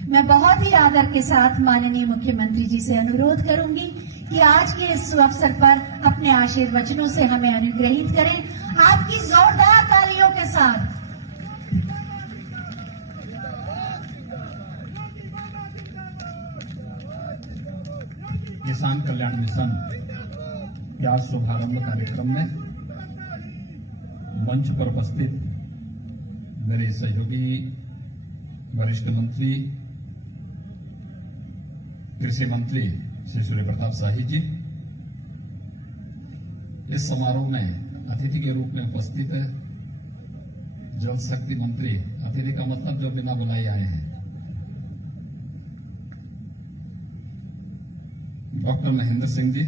मैं बहुत ही आदर के साथ माननीय मुख्यमंत्री जी से अनुरोध करूंगी कि आज के इस अवसर पर अपने आशीर्वचनों से हमें अनुग्रहित करें। आपकी जोरदार तालियों के साथ। किसान कल्याण मिशन के आज शुभारंभ कार्यक्रम में मंच पर उपस्थित मेरे सहयोगी वरिष्ठ मंत्री कृषि मंत्री श्री सूर्य प्रताप शाही जी, इस समारोह में अतिथि के रूप में उपस्थित जल शक्ति मंत्री, अतिथि का मतलब जो बिना बुलाए आए हैं, डॉक्टर महेंद्र सिंह जी,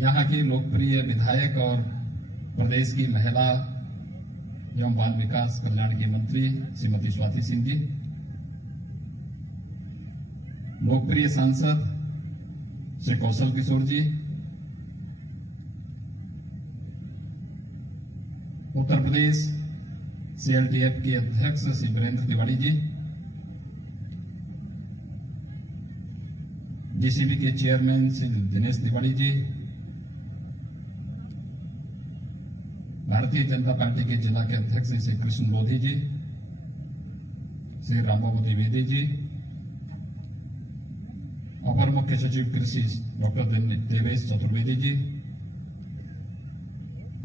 यहां की लोकप्रिय विधायक और प्रदेश की महिला एवं बाल विकास कल्याण की मंत्री श्रीमती स्वाति सिंह जी, लोकप्रिय सांसद श्री कौशल किशोर जी, उत्तर प्रदेश सीएलडीएफ के अध्यक्ष श्री वीरेंद्र तिवारी जी, डीसीबी के चेयरमैन श्री दिनेश तिवारी जी, भारतीय जनता पार्टी के जिला के अध्यक्ष श्री कृष्ण लोधी जी, श्री रामबाबू द्विवेदी जी, अपर मुख्य सचिव कृषि डॉक्टर देवेश चतुर्वेदी जी,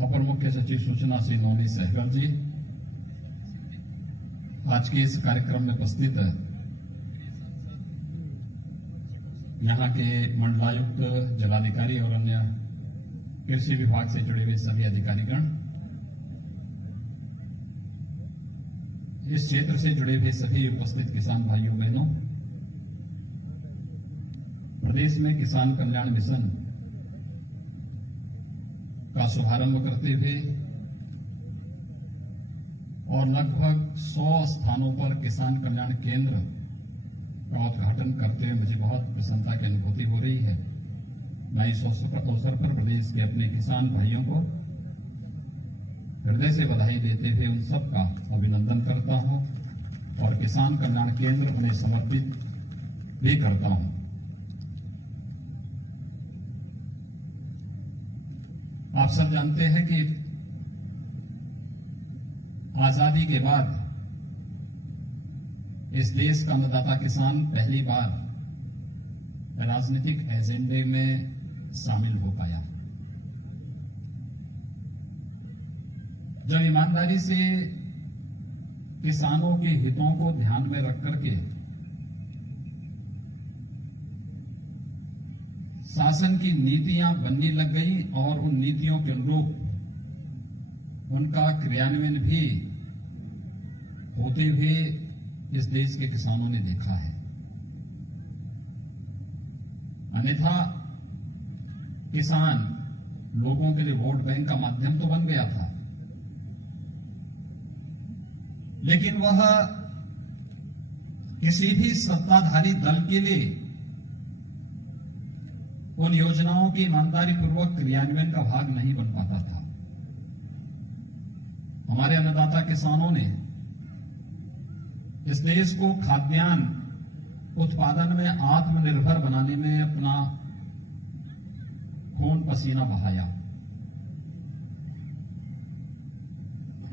अपर मुख्य सचिव सूचना श्री नौनी सहगल जी, आज के इस कार्यक्रम में उपस्थित यहां के मंडलायुक्त, जिलाधिकारी और अन्य कृषि विभाग से जुड़े हुए सभी अधिकारीगण, इस क्षेत्र से जुड़े हुए सभी उपस्थित किसान भाइयों बहनों, प्रदेश में किसान कल्याण मिशन का शुभारंभ करते हुए और लगभग 100 स्थानों पर किसान कल्याण केंद्र का उद्घाटन करते हुए मुझे बहुत प्रसन्नता की अनुभूति हो रही है। मैं इस अवसर पर प्रदेश के अपने किसान भाइयों को हृदय से बधाई देते हुए उन सबका अभिनंदन करता हूं और किसान कल्याण केंद्र उन्हें समर्पित भी करता हूं। आप सब जानते हैं कि आजादी के बाद इस देश का अन्नदाता किसान पहली बार राजनीतिक एजेंडे में शामिल हो पाया। जब ईमानदारी से किसानों के हितों को ध्यान में रख करके शासन की नीतियां बनने लग गई और उन नीतियों के अनुरूप उनका क्रियान्वयन भी होते हुए इस देश के किसानों ने देखा है। अन्यथा किसान लोगों के लिए वोट बैंक का माध्यम तो बन गया था, लेकिन वह किसी भी सत्ताधारी दल के लिए उन योजनाओं के ईमानदारी पूर्वक क्रियान्वयन का भाग नहीं बन पाता था। हमारे अन्नदाता किसानों ने इस देश को खाद्यान्न उत्पादन में आत्मनिर्भर बनाने में अपना खून पसीना बहाया।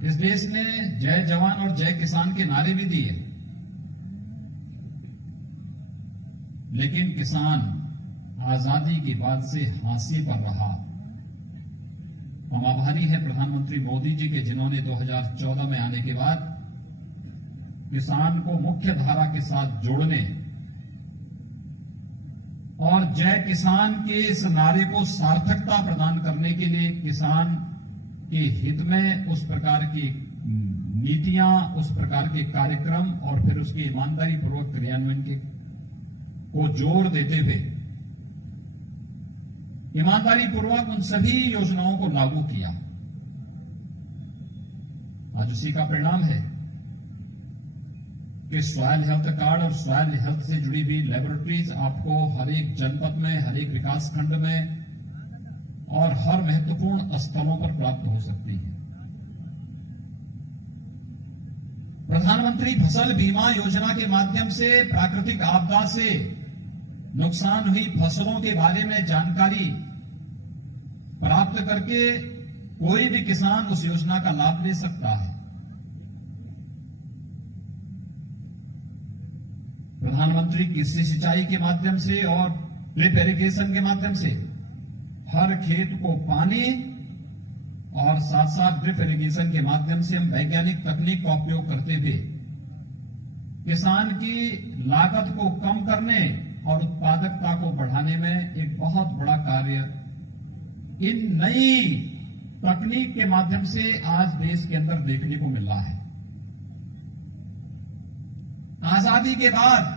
इस देश ने जय जवान और जय किसान के नारे भी दिए, लेकिन किसान आजादी के बाद से हाशिए पर रहा। हम आभारी हैं प्रधानमंत्री मोदी जी के, जिन्होंने 2014 में आने के बाद किसान को मुख्य धारा के साथ जोड़ने और जय किसान के इस नारे को सार्थकता प्रदान करने के लिए किसान के हित में उस प्रकार की नीतियां, उस प्रकार के कार्यक्रम और फिर उसके ईमानदारी पूर्वक क्रियान्वयन को जोर देते हुए ईमानदारी पूर्वक उन सभी योजनाओं को लागू किया। आज उसी का परिणाम है कि सॉइल हेल्थ कार्ड और सॉइल हेल्थ से जुड़ी हुई लेबोरेटरीज आपको हर एक जनपद में, हर एक विकास खंड में और हर महत्वपूर्ण स्थलों पर प्राप्त हो सकती है। प्रधानमंत्री फसल बीमा योजना के माध्यम से प्राकृतिक आपदा से नुकसान हुई फसलों के बारे में जानकारी प्राप्त करके कोई भी किसान उस योजना का लाभ ले सकता है। प्रधानमंत्री कृषि सिंचाई के माध्यम से और ड्रिप इरिगेशन के माध्यम से हर खेत को पानी और साथ साथ ड्रिप इरिगेशन के माध्यम से हम वैज्ञानिक तकनीक का उपयोग करते हुए किसान की लागत को कम करने और उत्पादकता को बढ़ाने में एक बहुत बड़ा कार्य इन नई तकनीक के माध्यम से आज देश के अंदर देखने को मिल रहा है। आजादी के बाद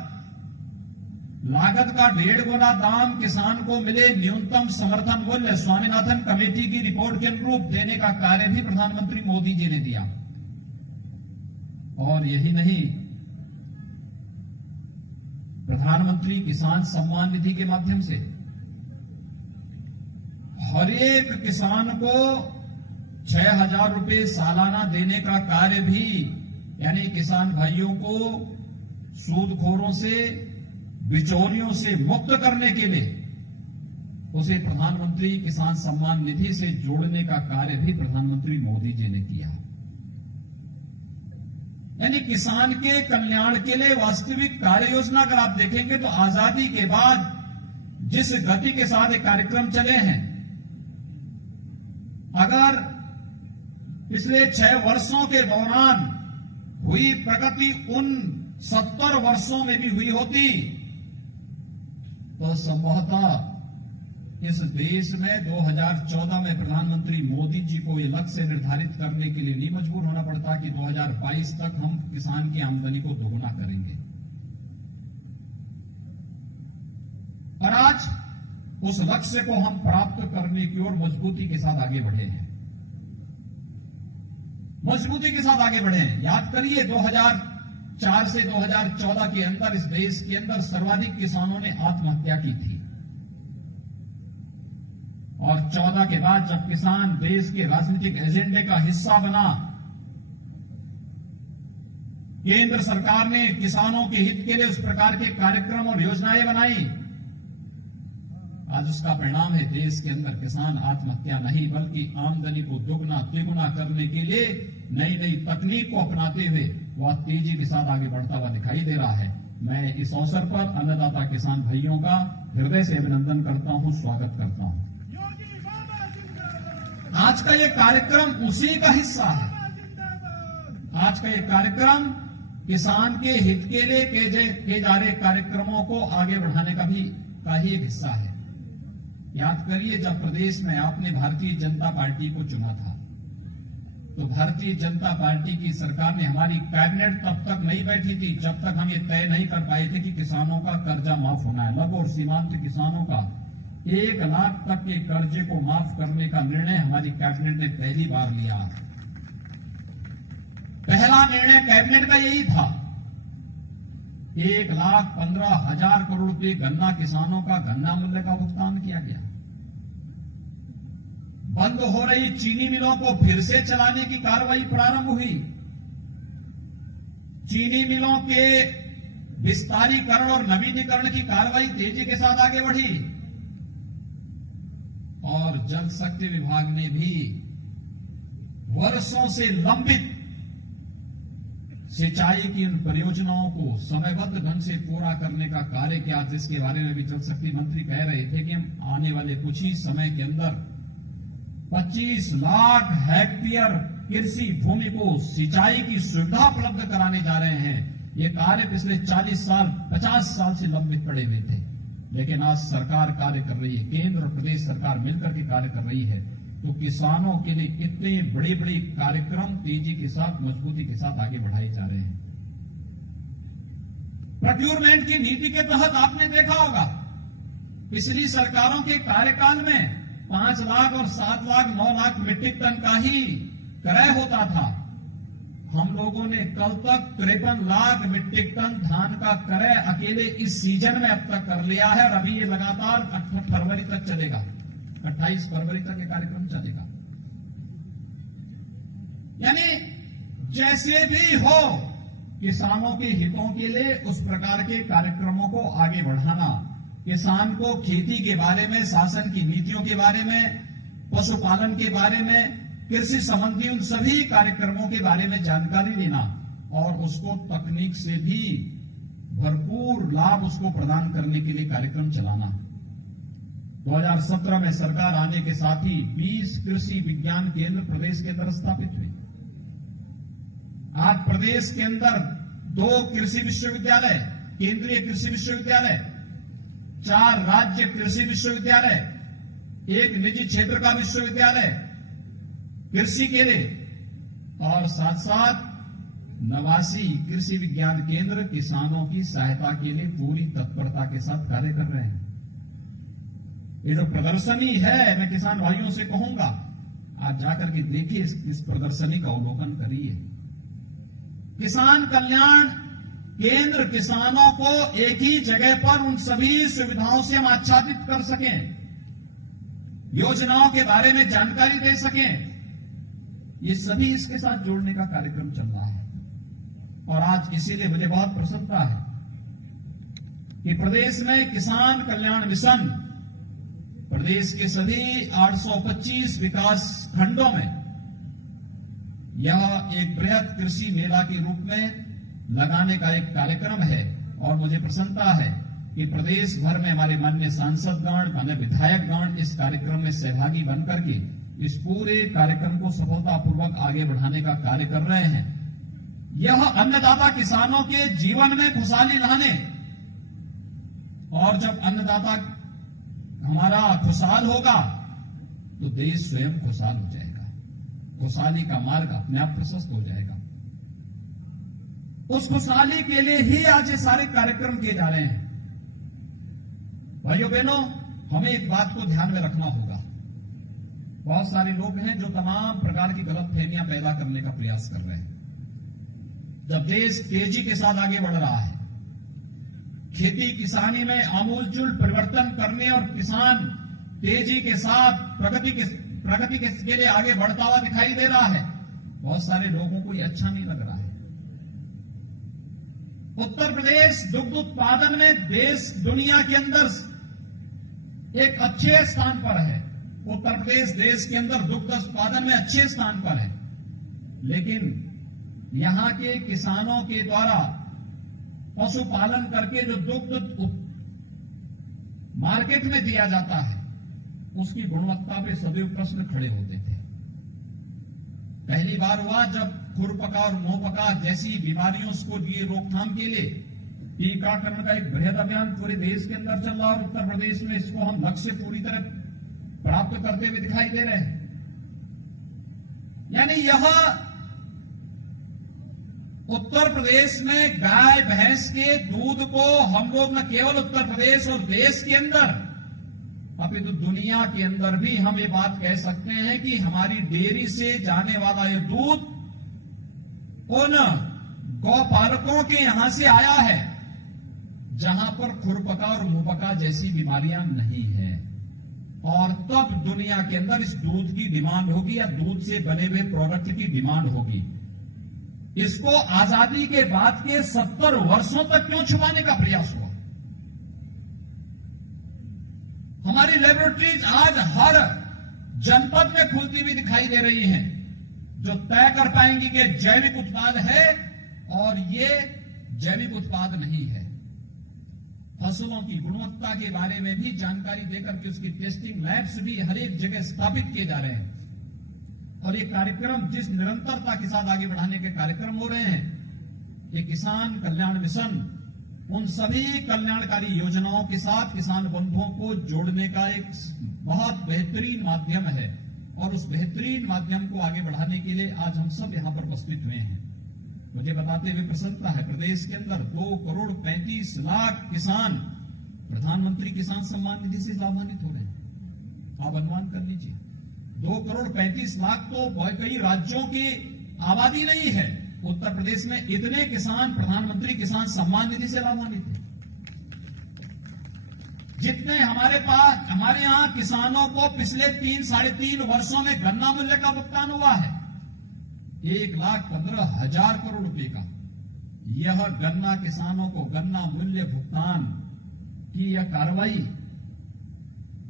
लागत का 1.5 गुना दाम किसान को मिले, न्यूनतम समर्थन मूल्य स्वामीनाथन कमेटी की रिपोर्ट के अनुरूप देने का कार्य भी प्रधानमंत्री मोदी जी ने दिया। और यही नहीं, प्रधानमंत्री किसान सम्मान निधि के माध्यम से हर एक किसान को 6,000 रुपए सालाना देने का कार्य भी, यानी किसान भाइयों को सूदखोरों से, बिचौलियों से मुक्त करने के लिए उसे प्रधानमंत्री किसान सम्मान निधि से जोड़ने का कार्य भी प्रधानमंत्री मोदी जी ने किया। यानी किसान के कल्याण के लिए वास्तविक कार्य योजना अगर आप देखेंगे तो आजादी के बाद जिस गति के साथ ये कार्यक्रम चले हैं, अगर पिछले 6 वर्षों के दौरान हुई प्रगति उन 70 वर्षों में भी हुई होती तो संभवतः इस देश में 2014 में प्रधानमंत्री मोदी जी को यह लक्ष्य निर्धारित करने के लिए नहीं मजबूर होना पड़ता कि 2022 तक हम किसान की आमदनी को दोगुना करेंगे। और आज उस लक्ष्य को हम प्राप्त करने की ओर मजबूती के साथ आगे बढ़े हैं। मजबूती के साथ आगे बढ़े हैं। याद करिए 2004 से 2014 के अंदर इस देश के अंदर सर्वाधिक किसानों ने आत्महत्या की थी। और 14 के बाद जब किसान देश के राजनीतिक एजेंडे का हिस्सा बना केंद्र सरकार ने किसानों के हित के लिए उस प्रकार के कार्यक्रम और योजनाएं बनाई। आज उसका परिणाम है देश के अंदर किसान आत्महत्या नहीं बल्कि आमदनी को दोगुना तिगुना करने के लिए नई नई तकनीक को अपनाते हुए वह तेजी के साथ आगे बढ़ता हुआ दिखाई दे रहा है। मैं इस अवसर पर अन्नदाता किसान भाइयों का हृदय से अभिनंदन करता हूं, स्वागत करता हूं। आज का ये कार्यक्रम उसी का हिस्सा है। आज का ये कार्यक्रम किसान के हित के लिए किए जा रहे कार्यक्रमों को आगे बढ़ाने का ही एक हिस्सा है। याद करिए, जब प्रदेश में आपने भारतीय जनता पार्टी को चुना था तो भारतीय जनता पार्टी की सरकार ने, हमारी कैबिनेट तब तक नहीं बैठी थी जब तक हम ये तय नहीं कर पाए थे कि किसानों का कर्जा माफ होना है। लघु और सीमांत किसानों का 1 लाख तक के कर्जे को माफ करने का निर्णय हमारी कैबिनेट ने पहली बार लिया। पहला निर्णय कैबिनेट का यही था। 1,15,000 करोड़ रुपए गन्ना किसानों का गन्ना मूल्य का भुगतान किया गया। बंद हो रही चीनी मिलों को फिर से चलाने की कार्रवाई प्रारंभ हुई। चीनी मिलों के विस्तारीकरण और नवीनीकरण की कार्रवाई तेजी के साथ आगे बढ़ी और जल शक्ति विभाग ने भी वर्षों से लंबित सिंचाई की उन परियोजनाओं को समयबद्ध ढंग से पूरा करने का कार्य किया, जिसके बारे में भी जल शक्ति मंत्री कह रहे थे कि हम आने वाले कुछ ही समय के अंदर 25 लाख हेक्टेयर कृषि भूमि को सिंचाई की सुविधा उपलब्ध कराने जा रहे हैं। ये कार्य पिछले 40 साल 50 साल से लंबित पड़े हुए थे, लेकिन आज सरकार कार्य कर रही है, केंद्र और प्रदेश सरकार मिलकर के कार्य कर रही है। तो किसानों के लिए कितने बड़े बड़े कार्यक्रम तेजी के साथ, मजबूती के साथ आगे बढ़ाए जा रहे हैं। प्रोक्योरमेंट की नीति के तहत आपने देखा होगा, पिछली सरकारों के कार्यकाल में 5 लाख और 7 लाख 9 लाख मीट्रिक टन का ही क्रय होता था। हम लोगों ने कल तक 53 लाख मीट्रिक टन धान का क्रय अकेले इस सीजन में अब तक कर लिया है और अभी ये लगातार 8 फरवरी तक चलेगा, 28 फरवरी तक ये कार्यक्रम चलेगा। यानी जैसे भी हो किसानों के हितों के लिए उस प्रकार के कार्यक्रमों को आगे बढ़ाना, किसान को खेती के बारे में, शासन की नीतियों के बारे में, पशुपालन के बारे में, कृषि संबंधी उन सभी कार्यक्रमों के बारे में जानकारी देना और उसको तकनीक से भी भरपूर लाभ उसको प्रदान करने के लिए कार्यक्रम चलाना। 2017 में सरकार आने के साथ ही 20 कृषि विज्ञान केंद्र प्रदेश के अंदर स्थापित हुए। आज प्रदेश के अंदर 2 कृषि विश्वविद्यालय, केंद्रीय कृषि विश्वविद्यालय, 4 राज्य कृषि विश्वविद्यालय, 1 निजी क्षेत्र का विश्वविद्यालय कृषि के लिए और साथ साथ 89 कृषि विज्ञान केंद्र किसानों की सहायता के लिए पूरी तत्परता के साथ कार्य कर रहे हैं। ये जो प्रदर्शनी है, मैं किसान भाइयों से कहूंगा, आप जाकर के देखिए, इस प्रदर्शनी का अवलोकन करिए। किसान कल्याण केंद्र किसानों को एक ही जगह पर उन सभी सुविधाओं से हम आच्छादित कर सकें, योजनाओं के बारे में जानकारी दे सकें, ये सभी इसके साथ जोड़ने का कार्यक्रम चल रहा है। और आज इसीलिए मुझे बहुत प्रसन्नता है कि प्रदेश में किसान कल्याण मिशन प्रदेश के सभी 825 विकास खंडों में यह एक बृहद कृषि मेला के रूप में लगाने का एक कार्यक्रम है। और मुझे प्रसन्नता है कि प्रदेश भर में हमारे माननीय सांसदगण, माननीय विधायकगण इस कार्यक्रम में सहभागी बनकर के इस पूरे कार्यक्रम को सफलतापूर्वक आगे बढ़ाने का कार्य कर रहे हैं। यह अन्नदाता किसानों के जीवन में खुशहाली लाने, और जब अन्नदाता हमारा खुशहाल होगा तो देश स्वयं खुशहाल हो जाएगा, खुशहाली का मार्ग अपने आप प्रशस्त हो जाएगा। उस खुशहाली के लिए ही आज ये सारे कार्यक्रम किए जा रहे हैं। भाइयों बहनों, हमें एक बात को ध्यान में रखना होगा। बहुत सारे लोग हैं जो तमाम प्रकार की गलतफहमियां पैदा करने का प्रयास कर रहे हैं। जब देश तेजी के साथ आगे बढ़ रहा है, खेती किसानी में आमूलचूल परिवर्तन करने और किसान तेजी के साथ प्रगति के लिए आगे बढ़ता हुआ दिखाई दे रहा है, बहुत सारे लोगों को ये अच्छा नहीं लग रहा है। उत्तर प्रदेश दुग्ध उत्पादन में देश दुनिया के अंदर एक अच्छे स्थान पर है। उत्तर प्रदेश देश के अंदर दुग्ध उत्पादन में अच्छे स्थान पर है, लेकिन यहां के किसानों के द्वारा पशुपालन करके जो दुग्ध मार्केट में दिया जाता है, उसकी गुणवत्ता पे सदैव प्रश्न खड़े होते थे। पहली बार हुआ जब खुरपका और मुंहपका जैसी बीमारियों को की रोकथाम के लिए टीकाकरण का एक बृहद अभियान पूरे देश के अंदर चल रहा, और उत्तर प्रदेश में इसको हम लक्ष्य पूरी तरह प्राप्त करते हुए दिखाई दे रहे हैं। यानी यह उत्तर प्रदेश में गाय भैंस के दूध को हम लोग न केवल उत्तर प्रदेश और देश के अंदर अपितु दुनिया के अंदर भी हम ये बात कह सकते हैं कि हमारी डेयरी से जाने वाला ये दूध उन गौपालकों के यहां से आया है जहां पर खुरपका और मुंहपका जैसी बीमारियां नहीं है, और तब दुनिया के अंदर इस दूध की डिमांड होगी या दूध से बने हुए प्रोडक्ट की डिमांड होगी। इसको आजादी के बाद के 70 वर्षों तक क्यों छुपाने का प्रयास हुआ? हमारी लेबोरेटरीज आज हर जनपद में खुलती हुई दिखाई दे रही हैं, जो तय कर पाएंगी कि जैविक उत्पाद है और ये जैविक उत्पाद नहीं है। फसलों की गुणवत्ता के बारे में भी जानकारी देकर के उसकी टेस्टिंग लैब्स भी हर एक जगह स्थापित किए जा रहे हैं, और ये कार्यक्रम जिस निरंतरता के साथ आगे बढ़ाने के कार्यक्रम हो रहे हैं, ये किसान कल्याण मिशन उन सभी कल्याणकारी योजनाओं के साथ किसान बंधुओं को जोड़ने का एक बहुत बेहतरीन माध्यम है, और उस बेहतरीन माध्यम को आगे बढ़ाने के लिए आज हम सब यहां पर उपस्थित हुए हैं। मुझे बताते हुए प्रसन्नता है, प्रदेश के अंदर 2,35,00,000 किसान प्रधानमंत्री किसान सम्मान निधि से लाभान्वित हो रहे हैं। आप अनुमान कर लीजिए, 2,35,00,000 तो कई राज्यों की आबादी नहीं है। उत्तर प्रदेश में इतने किसान प्रधानमंत्री किसान सम्मान निधि से लाभान्वित हैं। जितने हमारे यहां किसानों को पिछले 3-3.5 वर्षों में गन्ना मूल्य का भुगतान हुआ है 1,15,000 करोड़ रुपए का। यह गन्ना किसानों को गन्ना मूल्य भुगतान की यह कार्रवाई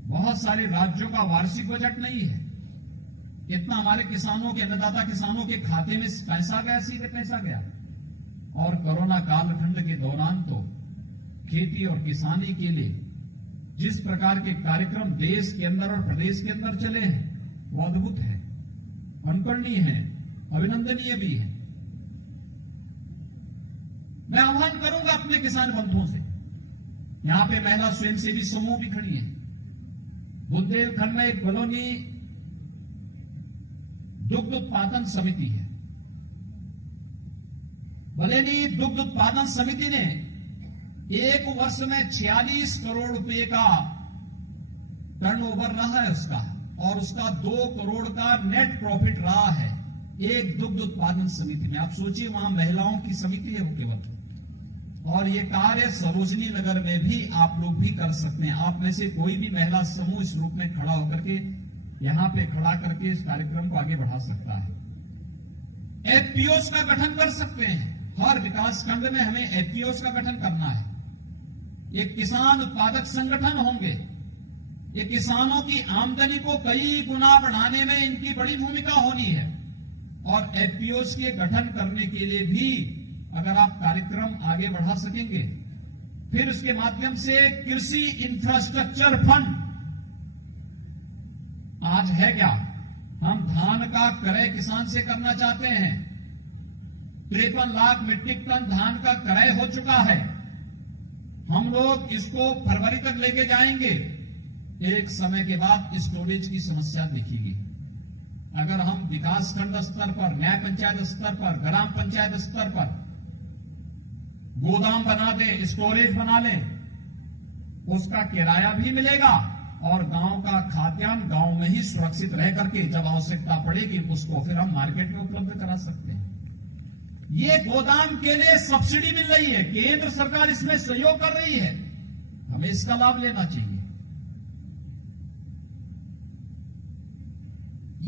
बहुत सारे राज्यों का वार्षिक बजट नहीं है। इतना हमारे किसानों के अन्नदाता किसानों के खाते में पैसा गया, सीधे पैसा गया। और कोरोना कालखंड के दौरान तो खेती और किसानी के लिए जिस प्रकार के कार्यक्रम देश के अंदर और प्रदेश के अंदर चले हैं, वो अद्भुत है, अनुकरणीय है, अभिनंदनीय भी है। मैं आह्वान करूंगा अपने किसान बंधुओं से, यहां पे महिला स्वयंसेवी समूह भी खड़ी है। बुंदेलखंड में एक बलौनी दुग्ध उत्पादन समिति है। बलेनी दुग्ध उत्पादन समिति ने एक वर्ष में 46 करोड़ रुपए का टर्नओवर रहा है उसका, और उसका 2 करोड़ का नेट प्रॉफिट रहा है एक दुग्ध उत्पादन समिति में। आप सोचिए, वहां महिलाओं की समिति है वो केवल, और ये कार्य सरोजनी नगर में भी आप लोग भी कर सकते हैं। आप में से कोई भी महिला समूह इस रूप में खड़ा होकर के यहां पे खड़ा करके इस कार्यक्रम को आगे बढ़ा सकता है। एफपीओस का गठन कर सकते हैं। हर विकास खंड में हमें एफपीओस का गठन करना है। ये किसान उत्पादक संगठन होंगे। ये किसानों की आमदनी को कई गुना बढ़ाने में इनकी बड़ी भूमिका होनी है, और एफपीओस के गठन करने के लिए भी अगर आप कार्यक्रम आगे बढ़ा सकेंगे, फिर उसके माध्यम से कृषि इंफ्रास्ट्रक्चर फंड आज है क्या, हम धान का क्रय किसान से करना चाहते हैं। 53 लाख मीट्रिक टन धान का क्रय हो चुका है। हम लोग इसको फरवरी तक लेके जाएंगे। एक समय के बाद स्टोरेज की समस्या दिखेगी। अगर हम विकास खंड स्तर पर, न्याय पंचायत स्तर पर, ग्राम पंचायत स्तर पर गोदाम बना दें, स्टोरेज बना लें, उसका किराया भी मिलेगा, और गांव का खाद्यान्न गांव में ही सुरक्षित रह करके जब आवश्यकता पड़ेगी उसको फिर हम मार्केट में उपलब्ध करा सकते हैं। ये गोदाम के लिए सब्सिडी मिल रही है, केंद्र सरकार इसमें सहयोग कर रही है, हमें इसका लाभ लेना चाहिए।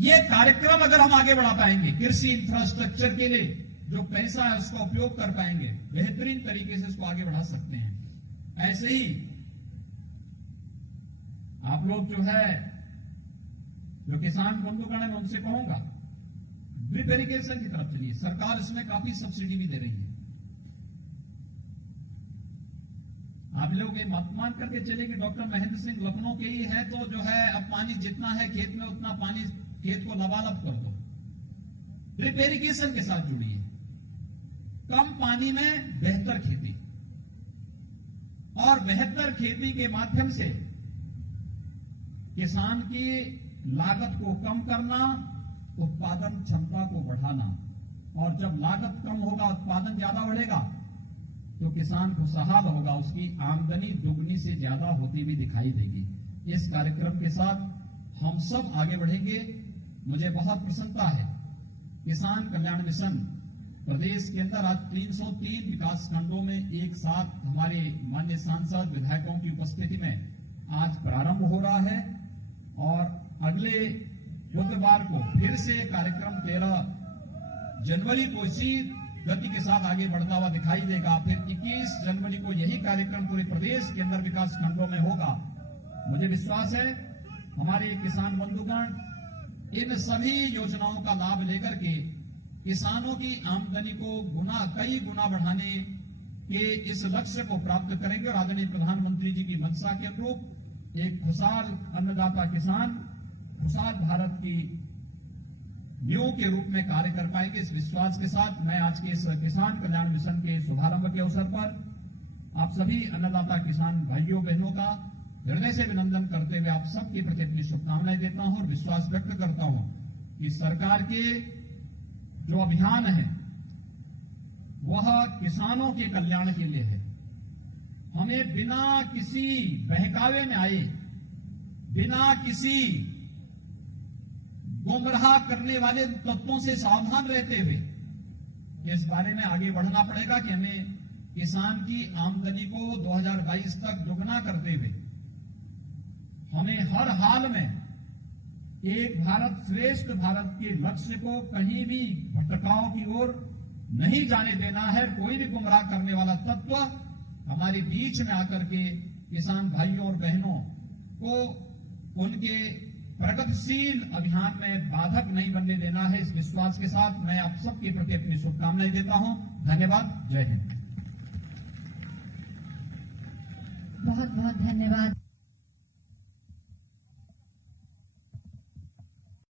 ये कार्यक्रम अगर हम आगे बढ़ा पाएंगे, कृषि इंफ्रास्ट्रक्चर के लिए जो पैसा है उसका उपयोग कर पाएंगे, बेहतरीन तरीके से उसको आगे बढ़ा सकते हैं। ऐसे ही आप लोग जो है, जो किसान बंधुगण है, मैं उनसे कहूंगा ड्रिप इरिगेशन की तरफ चलिए। सरकार इसमें काफी सब्सिडी भी दे रही है। आप लोग ये मत मान करके चले कि डॉक्टर महेंद्र सिंह लखनऊ के ही है तो जो है अब पानी जितना है खेत में उतना पानी खेत को लबालब कर दो। ड्रिप इरिगेशन के साथ जुड़िए। कम पानी में बेहतर खेती, और बेहतर खेती के माध्यम से किसान की लागत को कम करना, उत्पादन क्षमता को बढ़ाना। और जब लागत कम होगा, उत्पादन ज्यादा बढ़ेगा तो किसान खुशहाल होगा, उसकी आमदनी दुगनी से ज्यादा होती भी दिखाई देगी। इस कार्यक्रम के साथ हम सब आगे बढ़ेंगे। मुझे बहुत प्रसन्नता है, किसान कल्याण मिशन प्रदेश के अंदर आज 303 विकास खंडों में एक साथ हमारे माननीय सांसद विधायकों की उपस्थिति में आज प्रारंभ हो रहा है, और अगले बुधवार को फिर से कार्यक्रम 13 जनवरी को इसी गति के साथ आगे बढ़ता हुआ दिखाई देगा। फिर 21 जनवरी को यही कार्यक्रम पूरे प्रदेश के अंदर विकास खंडों में होगा। मुझे विश्वास है हमारे किसान बंधुगण इन सभी योजनाओं का लाभ लेकर के किसानों की आमदनी को कई गुना बढ़ाने के इस लक्ष्य को प्राप्त करेंगे, और आदरणीय प्रधानमंत्री जी की मंशा के अनुरूप एक खुशहाल अन्नदाता किसान खुशहाल भारत की नींव के रूप में कार्य कर पाएंगे। इस विश्वास के साथ मैं आज के इस किसान कल्याण मिशन के शुभारंभ के अवसर पर आप सभी अन्नदाता किसान भाइयों बहनों का हृदय से अभिनंदन करते हुए आप सबके प्रति अपनी शुभकामनाएं देता हूं, और विश्वास व्यक्त करता हूं कि सरकार के जो अभियान है वह किसानों के कल्याण के लिए है। हमें बिना किसी बहकावे में आए, बिना किसी गुमराह करने वाले तत्वों से सावधान रहते हुए इस बारे में आगे बढ़ना पड़ेगा कि हमें किसान की आमदनी को 2022 तक दुगना करते हुए हमें हर हाल में एक भारत श्रेष्ठ भारत के लक्ष्य को कहीं भी भटकाव की ओर नहीं जाने देना है। कोई भी गुमराह करने वाला तत्व हमारे बीच में आकर के किसान भाइयों और बहनों को उनके प्रगतिशील अभियान में बाधक नहीं बनने देना है। इस विश्वास के साथ मैं आप सबके प्रति अपनी शुभकामनाएं देता हूं। धन्यवाद। जय हिंद। बहुत बहुत धन्यवाद।